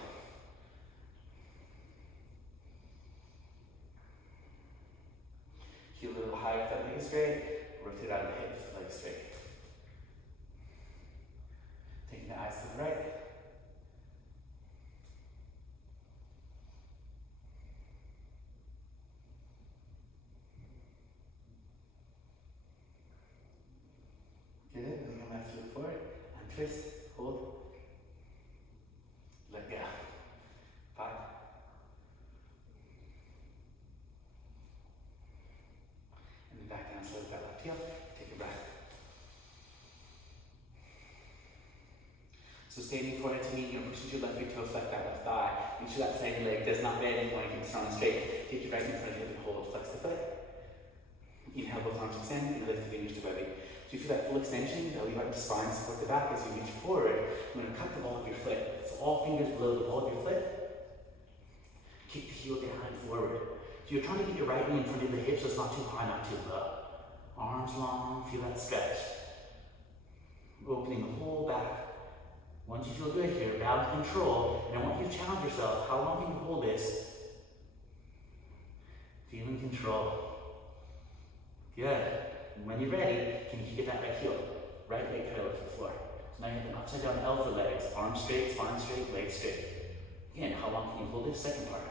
Heel a little higher if that leg is straight. Rotate out of the hips, leg straight. Taking the eyes to the right. Good, moving your left foot forward. Untwist, hold. Let go. 5. And then back down slowly with that left heel. Take a breath. So standing forehead to knee, push into your left big toe, flex that left thigh. Make sure that side leg does not bend. You want to keep it strong and straight. Take your right knee in front of your hip and hold. Flex the foot. Inhale, both arms extend, and lift the fingers to webbing. So you feel that full extension, belly button to spine, support the back as you reach forward. I'm going to cut the ball of your foot. So all fingers below the ball of your foot. heel down and forward. So you're trying to get your right knee in front of the hip so it's not too high, not too low. Arms long, feel that stretch. Opening the whole back. Once you feel good here, balance control, and I want you to challenge yourself. How long can you hold this? Feeling control. Good. And when you're ready, can you get that right heel? Right leg parallel to the floor. So now you have an upside down L for legs. Arms straight, spine straight, legs straight. Again, how long can you hold this? Second part.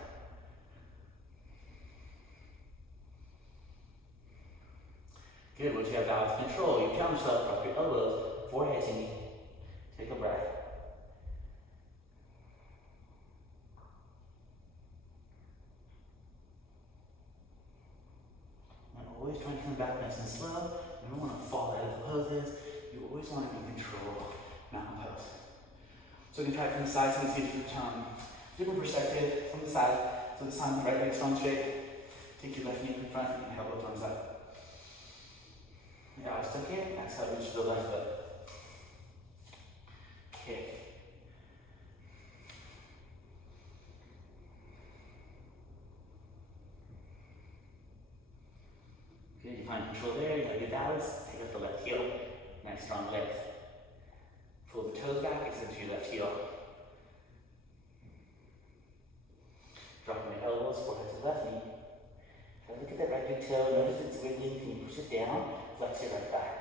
Good. Once you have balance control, you challenge yourself, drop your elbows, forehead to knee. Take a breath. And always try to come back nice and slow. You don't want to fall out of the poses. You always want to be in control. Mountain pose. So we can try it from the side so we see different perspective from the side. So this time, right leg strong straight. Take your left knee in front and elbow thumbs up. Yeah, stuck in. Exhale, reach to the left foot. Kick. Good, you find control there, you have your balance, take up the left heel. Nice strong leg. Pull the toes back, extend to your left heel. Dropping your elbows, forehead to left knee. Try to look at that right big toe, notice it's wiggling, can you push it down? Flex your left thigh.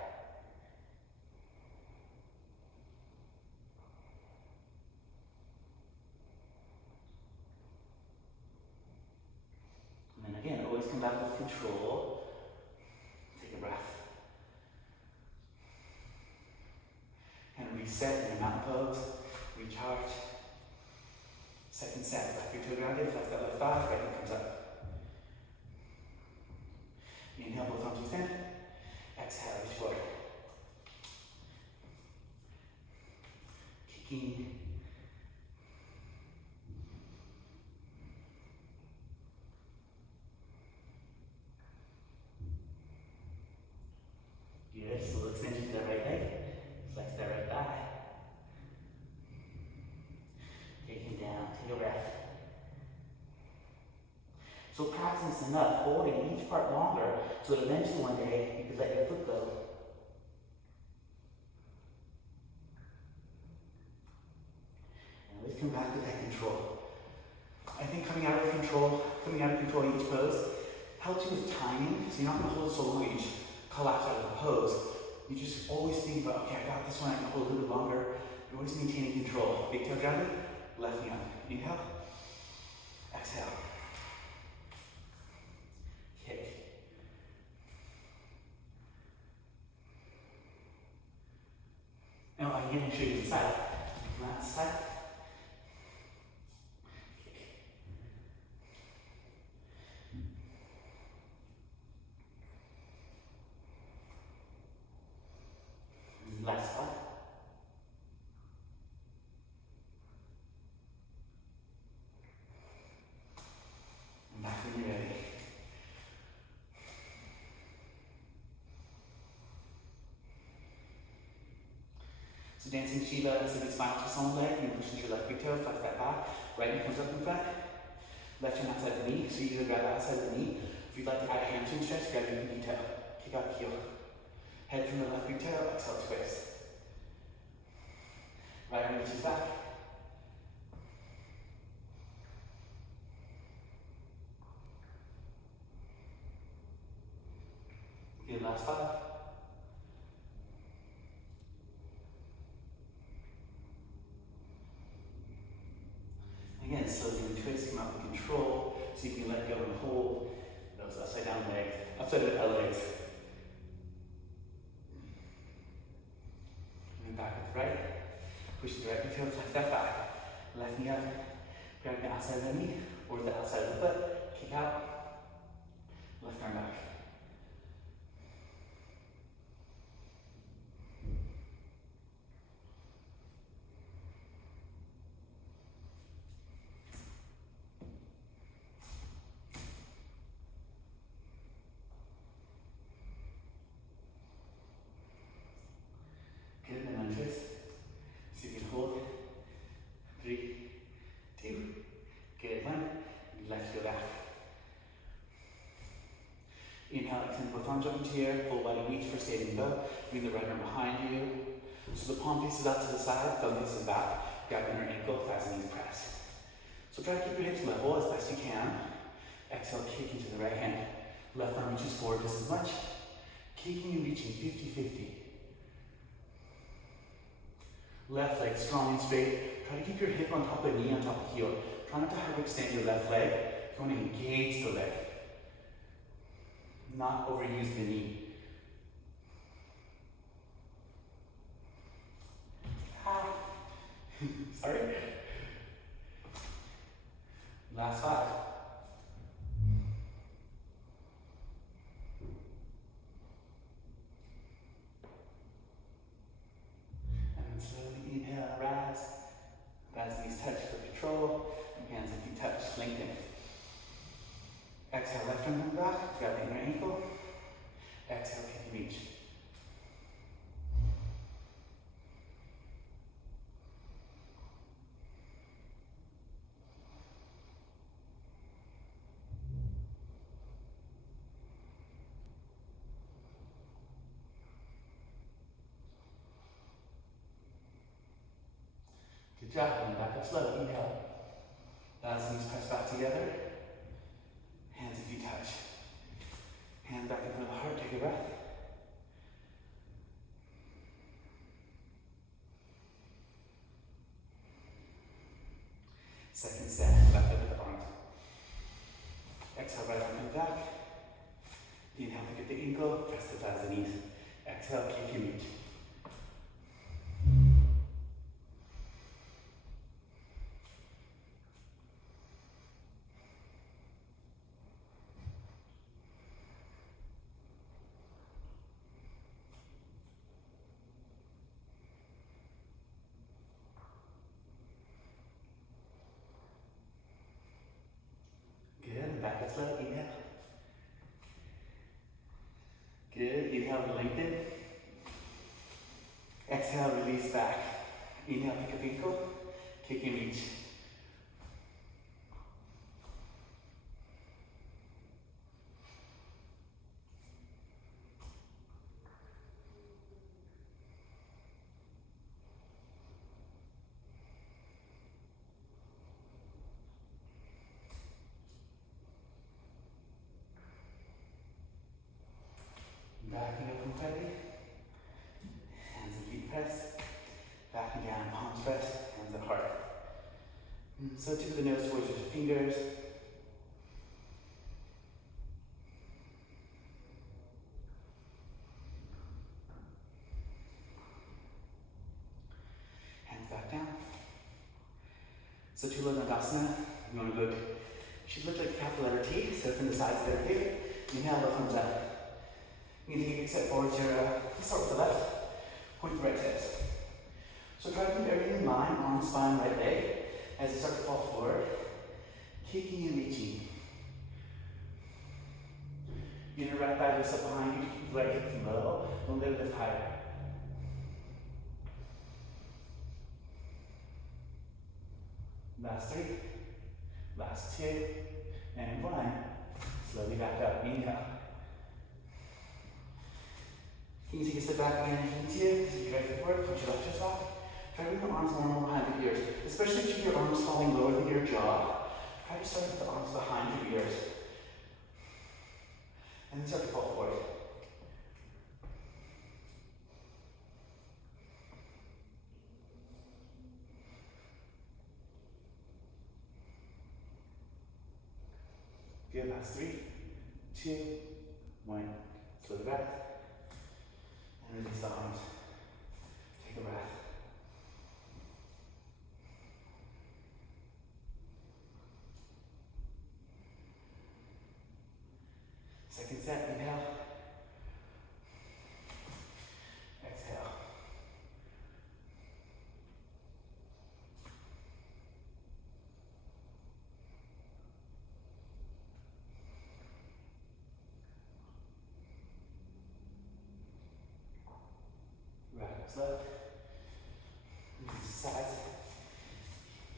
And then again, always come back with control. Take a breath. And reset in your mountain pose. Recharge. Second set. Back your toe grounded, flex that left thigh, right knee comes up. Inhale, both arms extend. Exhale, reach forward. Kicking. Good, slow extension to that right leg. Flex that right thigh. Taking down, take a breath. So practice enough, holding each part longer, so that eventually one day you could let your foot go. And always come back to that control. I think coming out of control in each pose helps you with timing, so you're not going to hold it so long that you just collapse out of the pose. You just always think about, okay, I got this one, I can hold it a little bit longer. You're always maintaining control. Big toe grounded, left knee up. Inhale, exhale. Kick. Now I'm going to show you the side. Left side. Kick. Last side. And back when you're ready. So dancing Shiva is a big spinal twist on the leg. You push into your left big toe, flex that back. Right knee comes up in front. Left hand outside the knee. So you either grab the outside of the knee. If you'd like to add a hamstring stretch, grab your pinky toe. Kick out the heel. Head from the left big toe, exhale, twist. Right arm reaches back. Good, last 5. Again, slowly and twist, come out with control, so you can let go and hold those upside down legs, upside down legs. And then back with right, push the right big toe, flex that back. Left knee up, grab the outside of the knee, or the outside of the foot, kick out, left arm back. Good, and then untwist. So you can hold. 3, 2. Good, 1. Left heel Inhale, extend both arms up into the air, full body reach for standing bow. Bring the right arm behind you. So the palm faces out to the side, thumb faces back. Grab inner ankle, thighs and knees press. So try to keep your hips level as best you can. Exhale, kick into the right hand. Left arm reaches forward just as much. Kicking and reaching 50-50. Left leg strong and straight. Try to keep your hip on top of knee, on top of heel. Try not to hyperextend your left leg. You want to engage the leg. Not overuse the knee. Sorry. Last 5. And then slowly inhale, rise. Rise knees touch for control. Hands and feet touch, lengthen. Exhale, left arm come back. Grab the inner ankle. Exhale, kick and reach. Good job. And back up slow. Inhale. Thighs and knees press back together. Hands and feet touch. Hands back in front of the heart. Take a breath. Second set. Left leg with the arms. Exhale, right arm come back. Inhale, pick up the ankle. Press the thighs and knees. Exhale, kick and reach. Back up slow, inhale. Good, inhale, lengthen. Exhale, release back. Inhale, pick up ankle, kick and reach. Backing up completely. Hands and feet press. Backing down, palms press, hands at heart. So tip of the nose towards your fingers. Hands back down. So Tula Dandasana, you want to go, should look like capital letter T, so from the sides of the hip. Inhale, both arms up. You can take a big step forward to start with the left, point the right toes. So try to keep everything in line, arm, spine, right leg, as you start to fall forward, kicking and reaching. Inner right thigh lifts up behind you, keep the right hip low, don't let it lift higher. Last 3, last 2, and 1. Slowly back up, inhale. You can take a step back again if you need to, because you drive forward, put your left chest back. Try to bring the arms more behind the ears, especially if your arms falling lower than your jaw. Try to start with the arms behind your ears. And then start to fall forward. Good, last 3, 2, 1. Slow the breath. And release the arms. Take a breath. Second set, inhale. Exhale. Right hips left. Release the sides.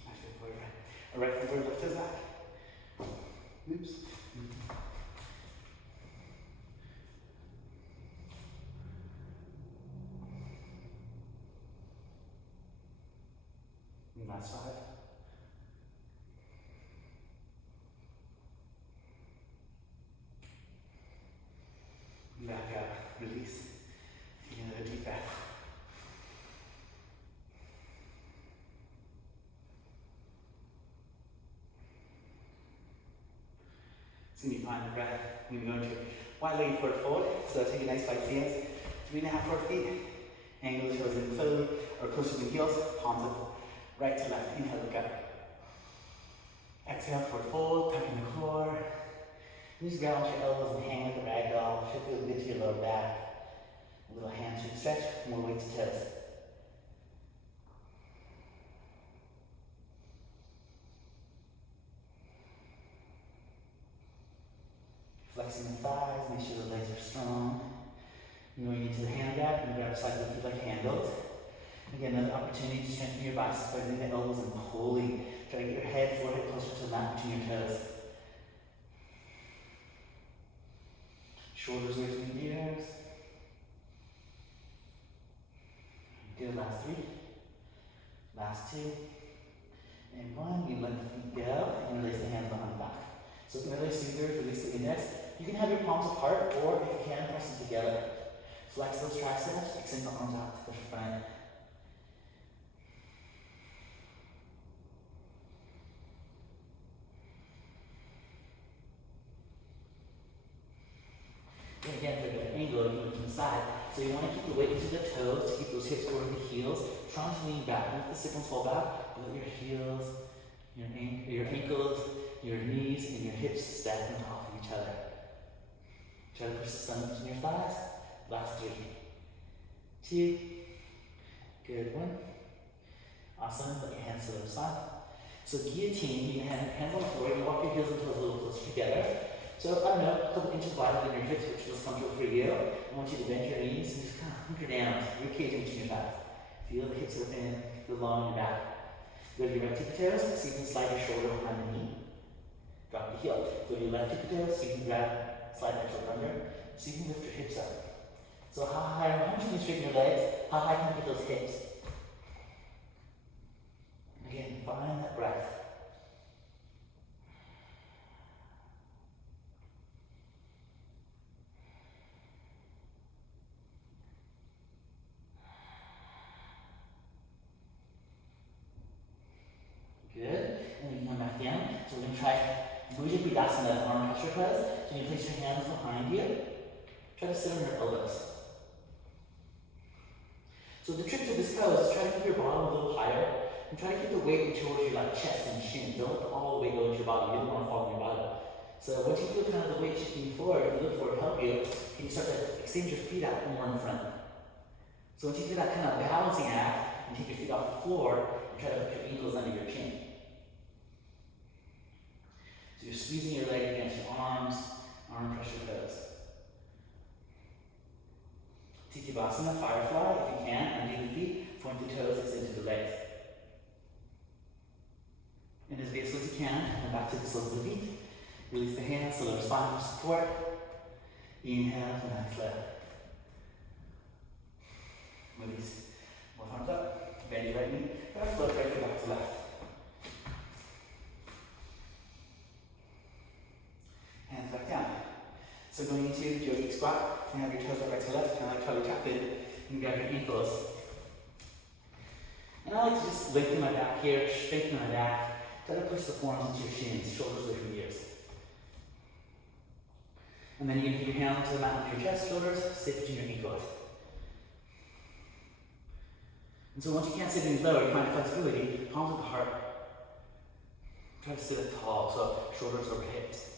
Actually, forward, right. Right foot forward, left toes back. Oops. Last 5. Back up, release. Take another deep breath. So you find the breath, we're going to go into wide legged forward. So take a nice wide stance, 3.5, 4 feet. Angle the toes in close or closer to the heels, palms up, right to left. Inhale, look up. Exhale, forward fold, tuck in the core. Just ground your elbows and hang like a rag doll. Should feel good to your lower back. A little hamstring stretch, more weight to toes. Flexing the thighs, make sure the legs are strong. Going into the hand grab, and grab side with your leg handles. Again, another opportunity to strengthen your biceps by bringing the elbows and pulling. Try to get your head, forehead closer to the mat between your toes. Shoulders away from the ears. Good, last 3. Last 2. And 1, you let the feet go, and release the hands behind the back. So interlace the fingers, release the index. You can have your palms apart, or if you can, press them together. Flex those triceps, extend the arms out to the front. And again, for the angle, you're moving from the side. So you want to keep the weight into the toes, to keep those hips over the heels. Try to lean back, let the sit bones fall back, but let your heels, your ankles, your knees, and your hips stack on top of each other. Try to push the stomach between your thighs. Last 3. 2. Good, 1. Awesome, let your hands to the other side. So guillotine, you can have your hands on the floor, you walk your heels and toes a little closer together. So, I don't know, a couple inches wider than your hips, which feels comfortable for you. I want you to bend your knees and just kind of hunker down, rib cage in between your thighs. Feel the hips open, feel long in your back. Go to your right tippy toes, so you can slide your shoulder behind the knee. Drop the heel. Go to your left tippy toes, so you can slide that shoulder under, so you can lift your hips up. So how much can you straighten your legs? How high can you get those hips? Again, find that breath. Good. And then you come back down. So we're going to try Bhujapadasana, arm pressure pose. So you place your hands behind you. Try to sit on your elbows. So the trick to this pose is try to keep your bottom a little higher and try to keep the weight towards your chest and chin. Don't let all the weight go into your body. You don't want to fall on your bottom. So once you feel kind of the weight shifting forward, you look forward to help you, can you start to extend your feet out more in front. So once you feel that kind of balancing act, and take your feet off the floor and try to put your ankles under your chin. So you're squeezing your leg against your arms, arm pressure pose. Titibhasana, firefly, if you can, undo the feet, point the toes, extend to the legs. And as basic as you can, come back to the soles of the feet. Release the hands, so lower spine for support. Inhale, and exhale. Release. More arms up. Bend your right knee. Try to float right foot back to left. Hands back down. So going into yogic squat, you have your toes right to left, kind of like Charlie Chaplin. You grab your ankles. And I like to just lengthen my back here, straighten my back. Try to push the forearms into your shins, shoulders away from your ears. And then you can put your hands to the mat with your chest, shoulders, sit between your ankles. And so once you can't sit any lower, you find flexibility, palms at the heart. Try to sit up tall, so shoulders over hips.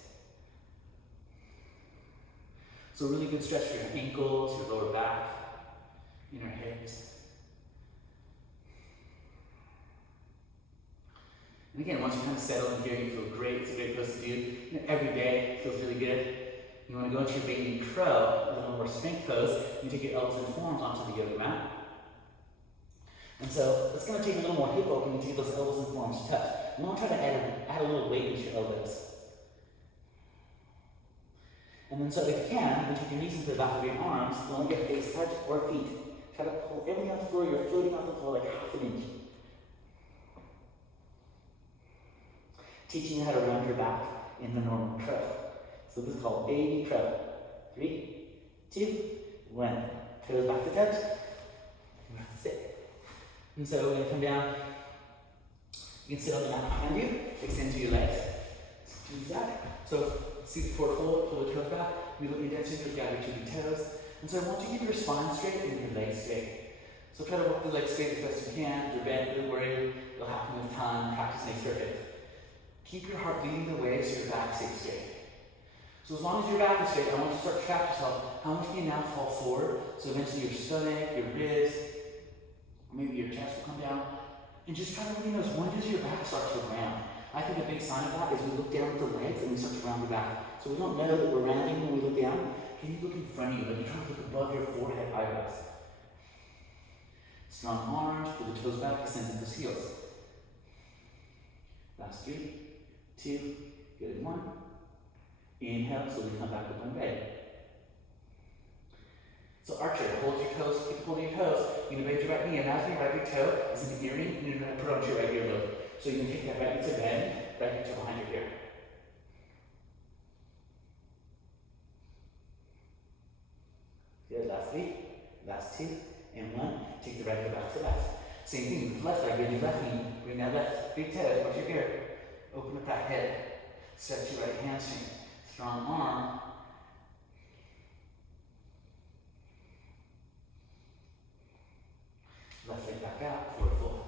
So really good stretch for your ankles, your lower back, inner hips. And again, once you kind of settle in here, you feel great. It's a great pose to do. Every day, it feels really good. You want to go into your baby crow, a little more strength pose. You take your elbows and forearms onto the yoga mat. And so it's going to take a little more hip opening to get those elbows and forearms to touch. You want to try to add a little weight into your elbows. And then so if you can, you take your knees into the back of your arms, don't let your face touch or feet. Try to pull everything off the floor. You're floating off the floor like half an inch. teaching you how to round your back in the normal crow. So this is called baby crow. 3, 2, 1. Toes back to touch. You have to sit. And so we're going to come down. You can sit on the mat behind you. Extend to your legs. Use that. So see the forward fold, pull the toes back. Move your dance fingers, gather your two toes. And so I want you to keep your spine straight and your legs straight. So try to work the legs straight as best you can. If you're bent, don't worry. It'll happen with time. Practice makes perfect. Keep your heart leading the way so your back stays straight. So as long as your back is straight, I want you to start to track yourself. How much can you now fall forward? So eventually your stomach, your ribs, maybe your chest will come down. And just try to really notice, when does your back start to round? I think a big sign of that is we look down at the legs and we start to round the back. So we don't know that we're rounding when we look down. Can you look in front of you? Like you're trying to look above your forehead eyebrows. Strong arms, pull the toes back, extend those heels. Last 3, 2, good, 1. Inhale, so we come back up on ready. So archer, hold your toes, keep holding your toes. You're going to bend your right knee. Imagine your right big toe is in the earring, and you're going to put it onto your right earlobe. So you can take that right knee to bend, right knee to behind your ear. Good, last 3, last 2, and 1. Take the right knee back to left. Same thing with the left leg, bend your left knee, bring that left big toe onto your ear. Open up that head, stretch your right hamstring. Strong arm. Left leg back out, forward fold.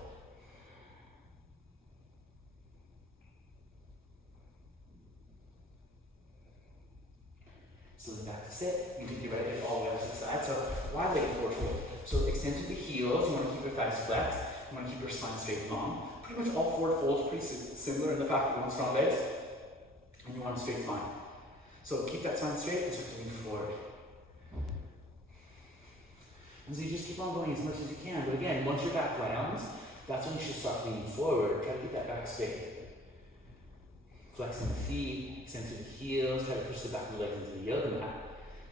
So then back to sit. You take your right leg all the way up to the side. So wide leg forward fold. So extend to the heels. You want to keep your thighs flexed. You want to keep your spine straight and long. Pretty much all forward folds pretty similar in the fact that you want strong legs and you want a straight spine. So keep that spine straight and start to lean forward. And so you just keep on going as much as you can. But again, once your back rounds, that's when you should start leaning forward. Try to keep that back straight. Flexing the feet, extend through the heels, try to push the back of the legs into the yoga mat.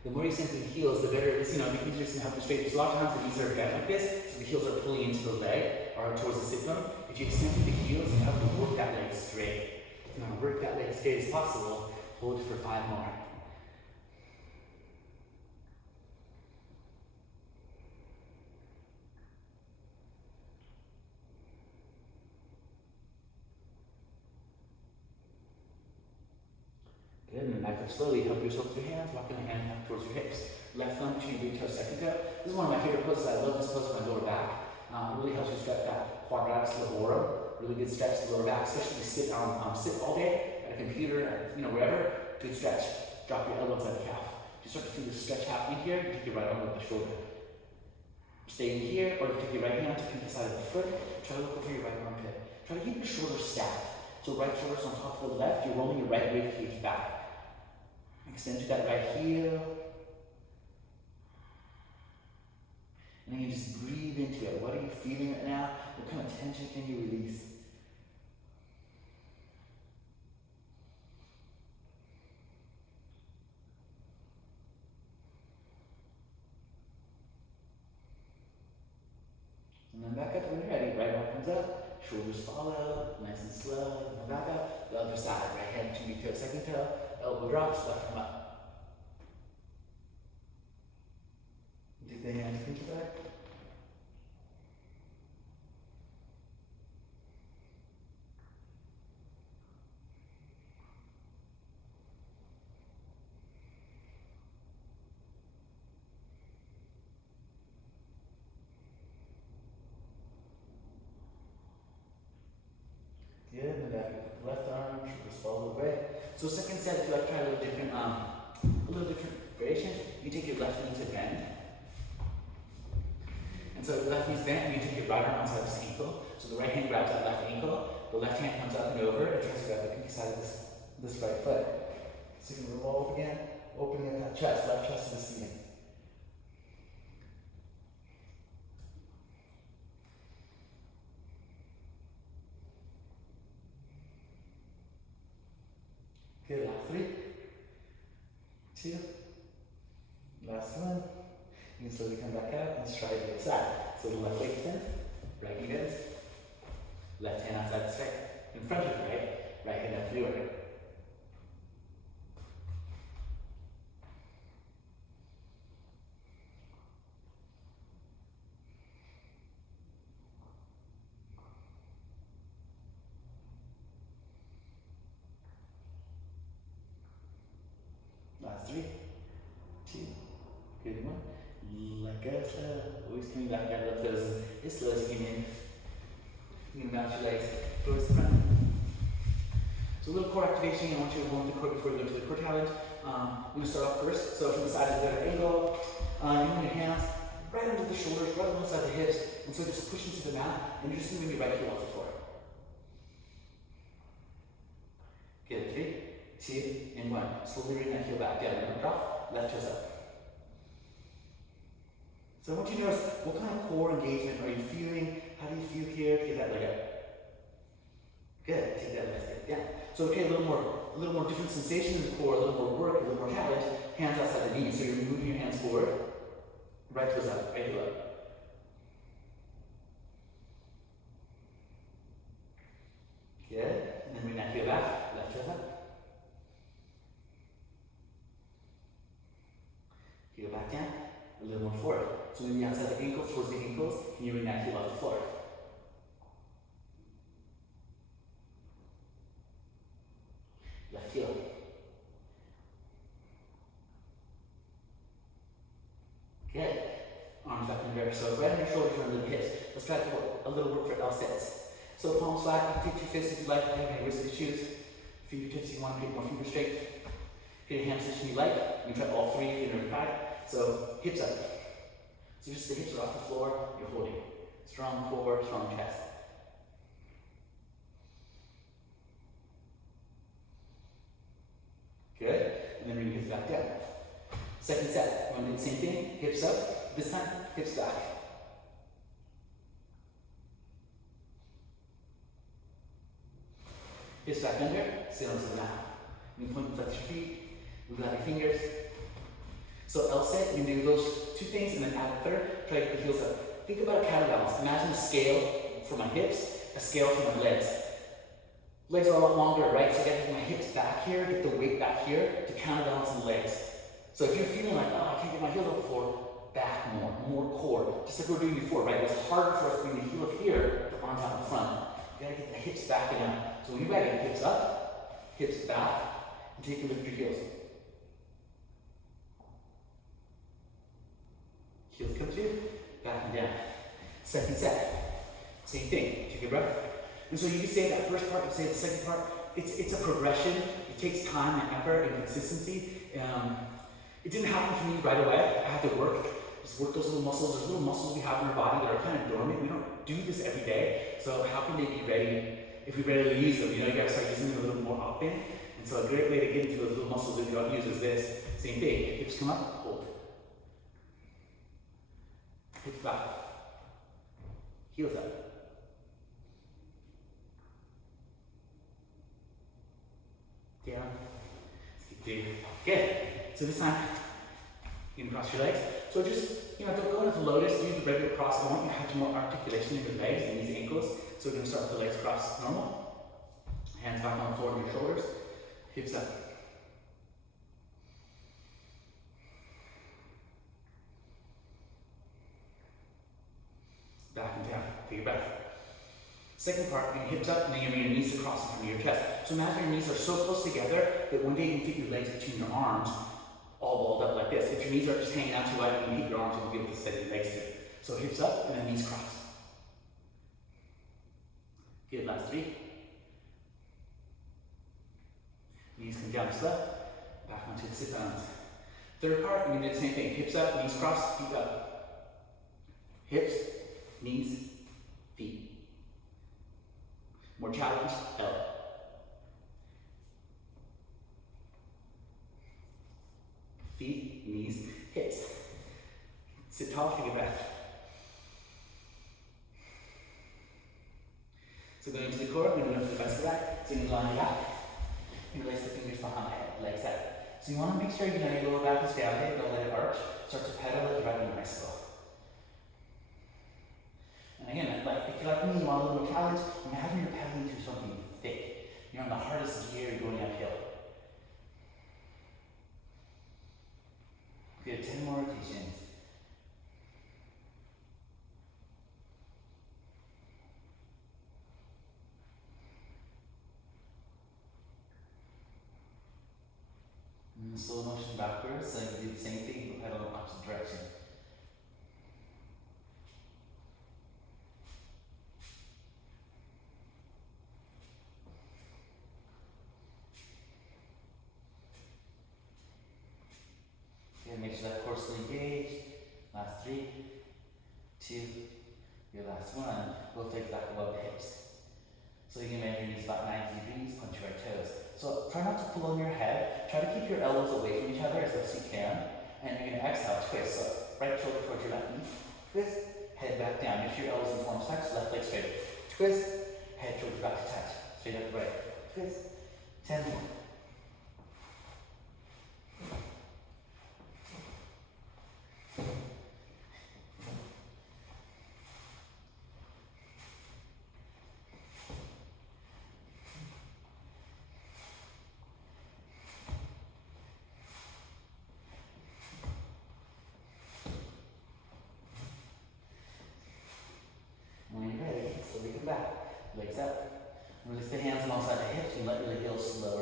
The more you extend through the heels, the better it is, the easier it's going to help you straighten. So a lot of times the knees are bent like this, so the heels are pulling into the leg or towards the sit bone. If you extend through the heels, you have to work that leg straight. So now work that leg straight as possible. Hold it for 5 more. Good, and then back up slowly. Help yourself with your hands, walking the hand up towards your hips. Left thumb between your big toe, second toe. This is one of my favorite poses. I love this pose for my lower back. It really helps you stretch that quadratus levorum. Really good stretch to the lower back, especially if you sit all day at a computer, wherever. Good stretch. Drop your elbow inside the calf. You start to feel the stretch happening here. You take your right arm over the shoulder. Stay in here, or you take your right hand to pinky side of the foot. Try to look over your right armpit. Try to keep your shoulders stacked. So right shoulder's on top of the left. You're rolling your right rib cage back. Extend to that right heel. And then you just breathe into it. What are you feeling right now? What kind of tension can you release? And then back up when you're ready. Right arm comes up, shoulders follow, nice and slow. And back up. The other side. Right hand between your toe, second toe. Elbow drops, left arm up. Take the hand to pinky side. Good, and then left arm, shoulders follow the way. So second set, if you like to try a little different variation, you take your left knee to bend. And so the left knee's bent, and you take your right arm outside this ankle. So the right hand grabs that left ankle, the left hand comes up and over, and tries to grab the pinky side of this right foot. So you can revolve again, opening up that chest, left chest to the ceiling. Good, last 3, 2, last one. You can slowly come back out and stride to the other side. So the left leg extends, right knee bends, left hand outside the straight, in front of the right, right hand up to the organ. Last 3, 2, good one. Let go slow. Always coming back out of those as slow as you can in. You can bounce your legs towards the front. So a little core activation. I want you to warm the core before we go to the core challenge. We're going to start off first. So from the side of the other angle, you move your hands right under the shoulders, right alongside the hips, and so just push into the mat, and you're just going to move your right heel off the floor. Good, 3, 2, and 1. Slowly bring that heel back down. Remember, drop, left toes up. So I want you to notice what kind of core engagement are you feeling? How do you feel here? Get that leg up. Good. Take that leg down. So okay, a little more different sensation in the core, a little more work, a little more challenge. Hands outside the knees. So you're moving your hands forward. Right toes up. Right heel up. Good. And then bring that heel back. Left toes up. Heel back down. A little more forward. So maybe outside the ankles, towards the ankles, and you bring that heel off the floor. Left heel. Good. Arms back in the air. So right on your shoulders, under the hips. Let's try a little work for L-sits. So palms flat, you can take your fists if you like, if you have any wrists to choose. Fingertips, you want to get more fingers straight. Get your hand position you like. You can try all 3 if you're in a high. So hips up. So just the hips are off the floor, you're holding. Strong core, strong chest. Good. And then bring your hips back down. Second set. We're going to do the same thing. Hips up. This time, hips back. Hips back under. Sit onto the mat. You can point and flex your feet. Move out your fingers. So L-sit, you can do those 2 things and then add a third. Try to get the heels up. Think about a counterbalance. Imagine a scale for my hips, a scale for my legs. Legs are a lot longer, right? So I gotta get my hips back here, get the weight back here to counterbalance the legs. So if you're feeling like, oh, I can't get my heels off the floor, back more core. Just like we were doing before, right? It's harder for us to bring the heel up here, the arms out in front. You gotta get the hips back and down. So when you're ready, hips up, hips back, and take and lift your heels. Heels come through, back and down. Second set, same thing. Take a breath. And so you can say that first part, you say the second part. It's a progression. It takes time and effort and consistency. It didn't happen for me right away. I had to work those little muscles. There's little muscles we have in our body that are kind of dormant. We don't do this every day. So how can they be ready if we rarely use them? You know, you gotta start using them a little more often. And so a great way to get into those little muscles that we don't use is this. Same thing. Hips come up, hold. Hips back. Heels up. Down. Let's keep doing it. Good. So this time, you can cross your legs. So just, don't go into lotus, do the regular cross. I want you to have more articulation in your legs and these ankles. So we're going to start with the legs crossed normal. Hands back on the floor to your shoulders. Hips up. Back and down. Take a breath. Second part, bring your hips up and then you bring your knees across in front of your chest. So imagine your knees are so close together that one day you can fit your legs between your arms, all balled up like this. If your knees are just hanging out too wide, you can hit your arms and be able to set your legs through. So hips up and then knees cross. Good, last 3. Knees come down slow, back onto the sit bones. Third part, we're going to do the same thing. Hips up, knees cross, feet up. Hips, knees, feet. More challenge, L. Feet, knees, hips. Sit tall, take a breath. So going into the core, we're going to go to the best back. So you're going to lie on your back. You release the fingers behind the head, legs out. So you want to make sure your lower back is grounded, don't let it arch. Start to pedal it right in your bicycle. And again, if you're like me, you want a little more challenge, imagine you're pedaling through something thick. You're on the hardest gear going uphill. Good, 10 more rotations. And slow motion backwards, so you do the same thing but pedal in the opposite direction. Okay, make sure that core still engaged. Last 3, 2, your last one. We'll take back above the hips. So you can bend your knees about 90 degrees, punch your right toes. So try not to pull on your head. Try to keep your elbows away from each other as best you can. And you're going to exhale, twist. So right shoulder towards your left knee. Twist, head back down. Make sure your elbows in form touch, left leg straight. Twist, head towards back to touch. Straight up the right. Twist. 10 more. When you're ready, slowly come back. Legs up. Release the hands alongside the hips and let your heels slow.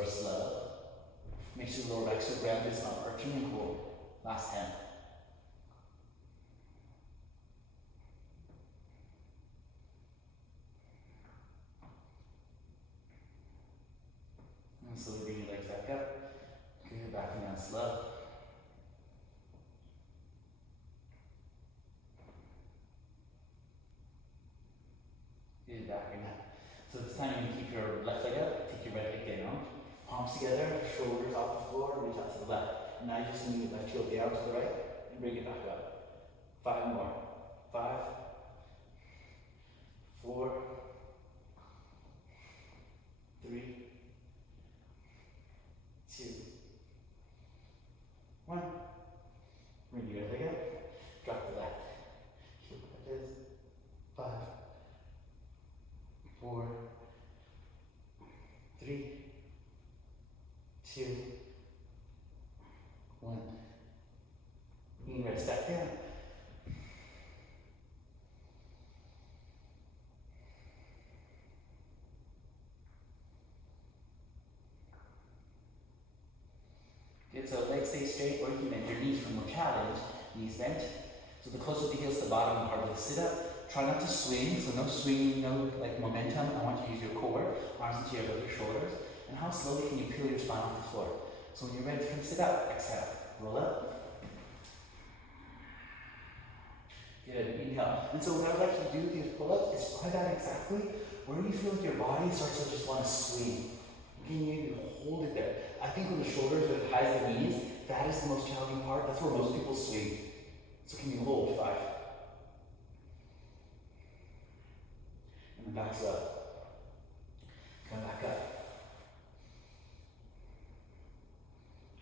Make sure the lower back so ground is not arching and cool. Last 10. And slowly bring your legs back up. Good, back and down slow. Good, back and up. So this time you can keep your left leg up, take your right leg down. Palms together, shoulders off the floor, reach out to the left. Now you just need your left heel down to the right and bring it back up. 5 more. 5, 4, 3, 2, 1. Bring your leg up, drop the left. Heel like this. 5, 4, 3, 2, 1. You can rest back down. Good, so legs stay straight, or you can bend your knees for more challenge. Knees bent. So the closer the heels to the bottom part of the sit up. Try not to swing, so no swinging, no like momentum. I want you to use your core, arms into above your shoulders. And how slowly can you peel your spine off the floor? So when you're ready to sit up, exhale, roll up. Good, inhale. And so what I'd like you to do with these pull-ups is find out exactly where you feel like your body starts to just want to swing. Can you hold it there? I think when the shoulders are as high as the knees, that is the most challenging part. That's where most people swing. So can you hold? 5. And then backs up. Come back up.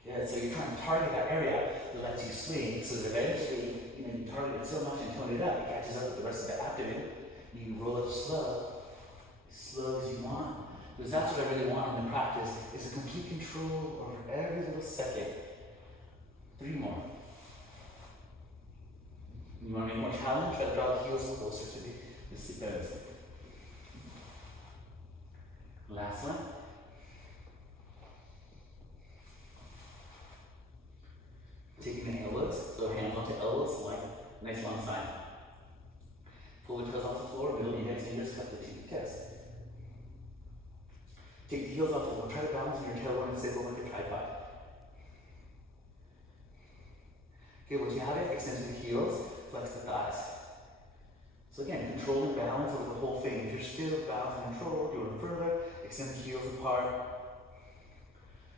Good, so you're trying to target that area that lets you swing, so that eventually, you target it so much and tone it up, it catches up with the rest of the abdomen. You roll up slow as you want. Because that's what I really want in the practice, is a complete control over every little second. 3 more. You want to make more challenge? Try to draw the heels closer to the sit bones. Last one. Taking the elbows, so hands onto elbows, like nice long spine. Pull the toes off the floor, middle index fingers cut the cheek chest. Take the heels off the floor, try to balance on your tailbone and sit over like a tripod. Okay, once you have it, extend to the heels, flex the thighs. So again, control and balance over the whole thing. If you're still balance and control, do it further, extend the heels apart.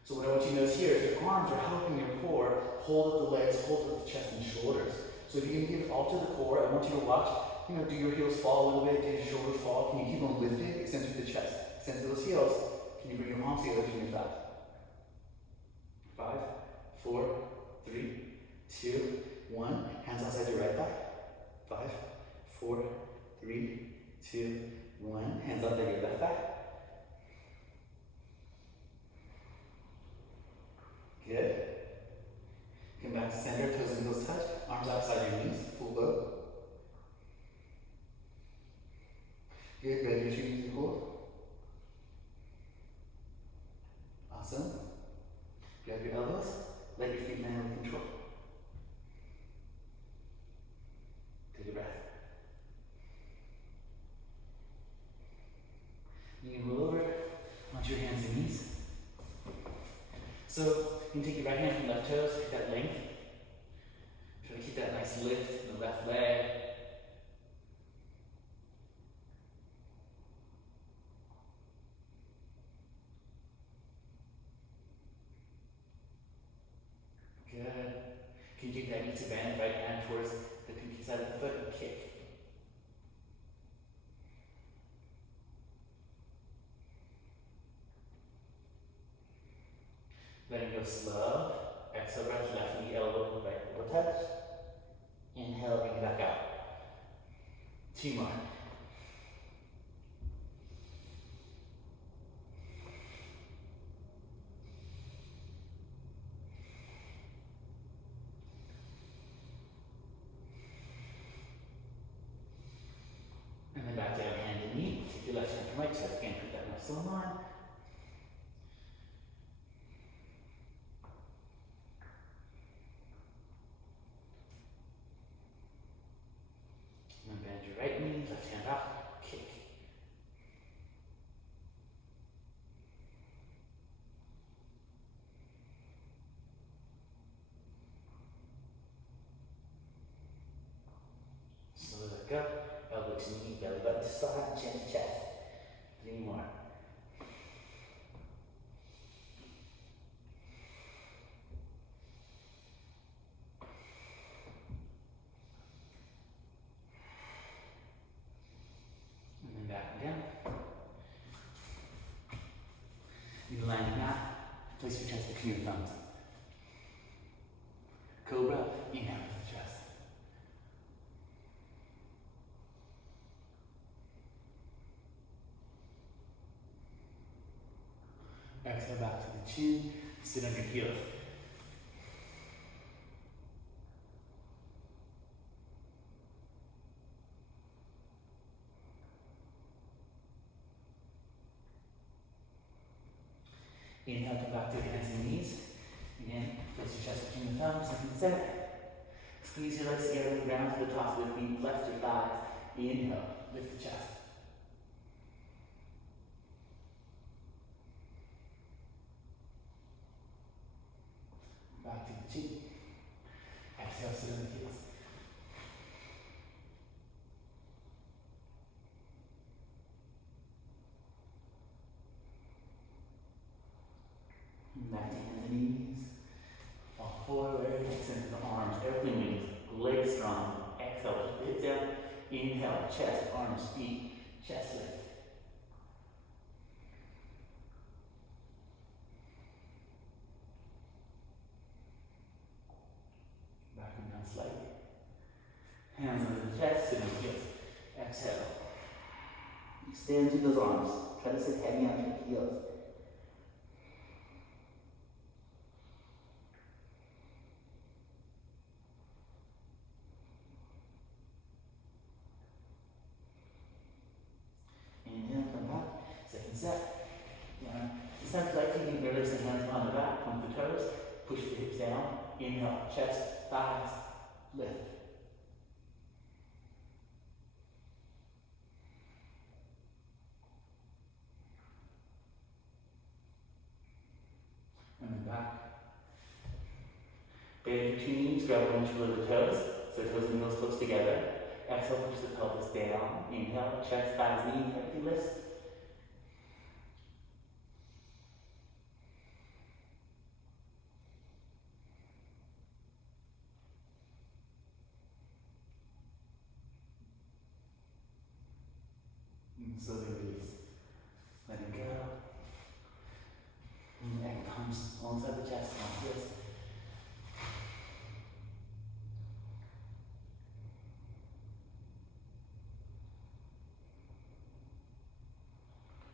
So what I want you to notice here is your arms are helping your core hold up the legs, hold up the chest and shoulders. So if you're going to give it all to the core, I want you to watch, do your heels fall a little bit, do your shoulders fall. Can you keep them lifted? Extend through the chest. Extend through those heels. Can you bring your palms together to your thigh? 5, 4, 3, 2, 1. Hands outside your right thigh. 5, 4, 3, 2, 1. Hands outside your left thigh. Good. Come back to center, toes and heels touch, arms outside your knees, full bow. Good, bend your knees and hold. Awesome. Grab your elbows, let your feet land with control. Take a breath. You can roll over onto your hands and knees. So you can take your right hand from left toes, get that length. Try to keep that nice lift in the left leg. Good. Can you keep that knee to bend, right hand towards the pinky side of the foot and kick. Letting go slow. Exhale, breath, left knee, elbow, right elbow touch. Inhale, bring it back out. 2 more. And then back down, hand and knee. Take your left hand from right side. Again, put that muscle on. And then bend your right knee, left hand up, kick. Slow let go. Elbow to knee, belly button to spine, chin to chest. 3 more. And then back and down. You can lie on your mat, place your chest between your thumbs. Cobra, inhale with the chest. Exhale back to the chin, sit on your heels. Inhale, come back to your hands and knees. Again, place your chest between the thumbs, like we said. Squeeze your legs together, ground to the tops of the feet, flex your thighs. Inhale, lift the chest. Back to the chin. Exhale, sit on the heels. And back to hands and knees. Fall forward, extend the arms, everything wings, legs strong. Exhale, lift it down. Inhale, chest, arms, feet, chest lift. Back and down slightly. Hands under the chest, sit on the heels. Exhale. Extend through those arms. Try to sit heavy on your heels. Inhale, come back. Second set. Yeah. This time, like taking your legs and hands on the back, point the toes, push the hips down. Inhale, chest, thighs, lift. And then back. Bend your 2 knees, grab one or the toes, so toes and heels close together. Exhale, push the pelvis down. Inhale, chest, thighs, knee, empty list. And slowly release. Let it go. And the neck comes alongside the chest, like this.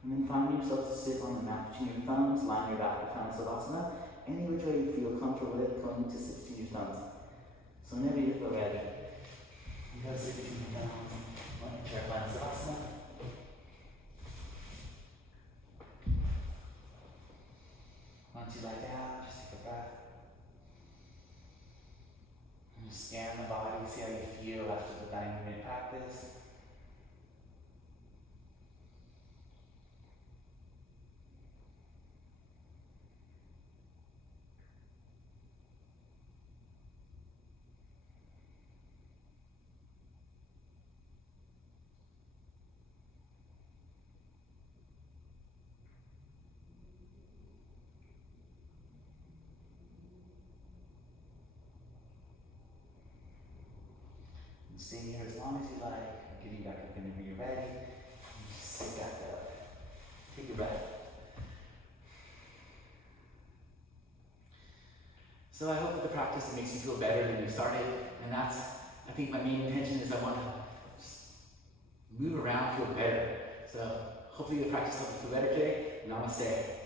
And then find yourself to sit on the mat between your thumbs, line your back with Savasana, any which way you feel comfortable with, going to sit between your thumbs. So whenever you feel ready, you go sit between your thumbs. Chaturasana. Once you lie down, just take a breath. And just scan the body, see how you feel after the 90-minute practice. Stay here as long as you like. I'll give you back up whenever you're ready. And just sit back up. Take a breath. So I hope that the practice makes you feel better than you started. And that's, I think my main intention is I want to just move around, feel better. So hopefully the practice helps you feel better today. Namaste.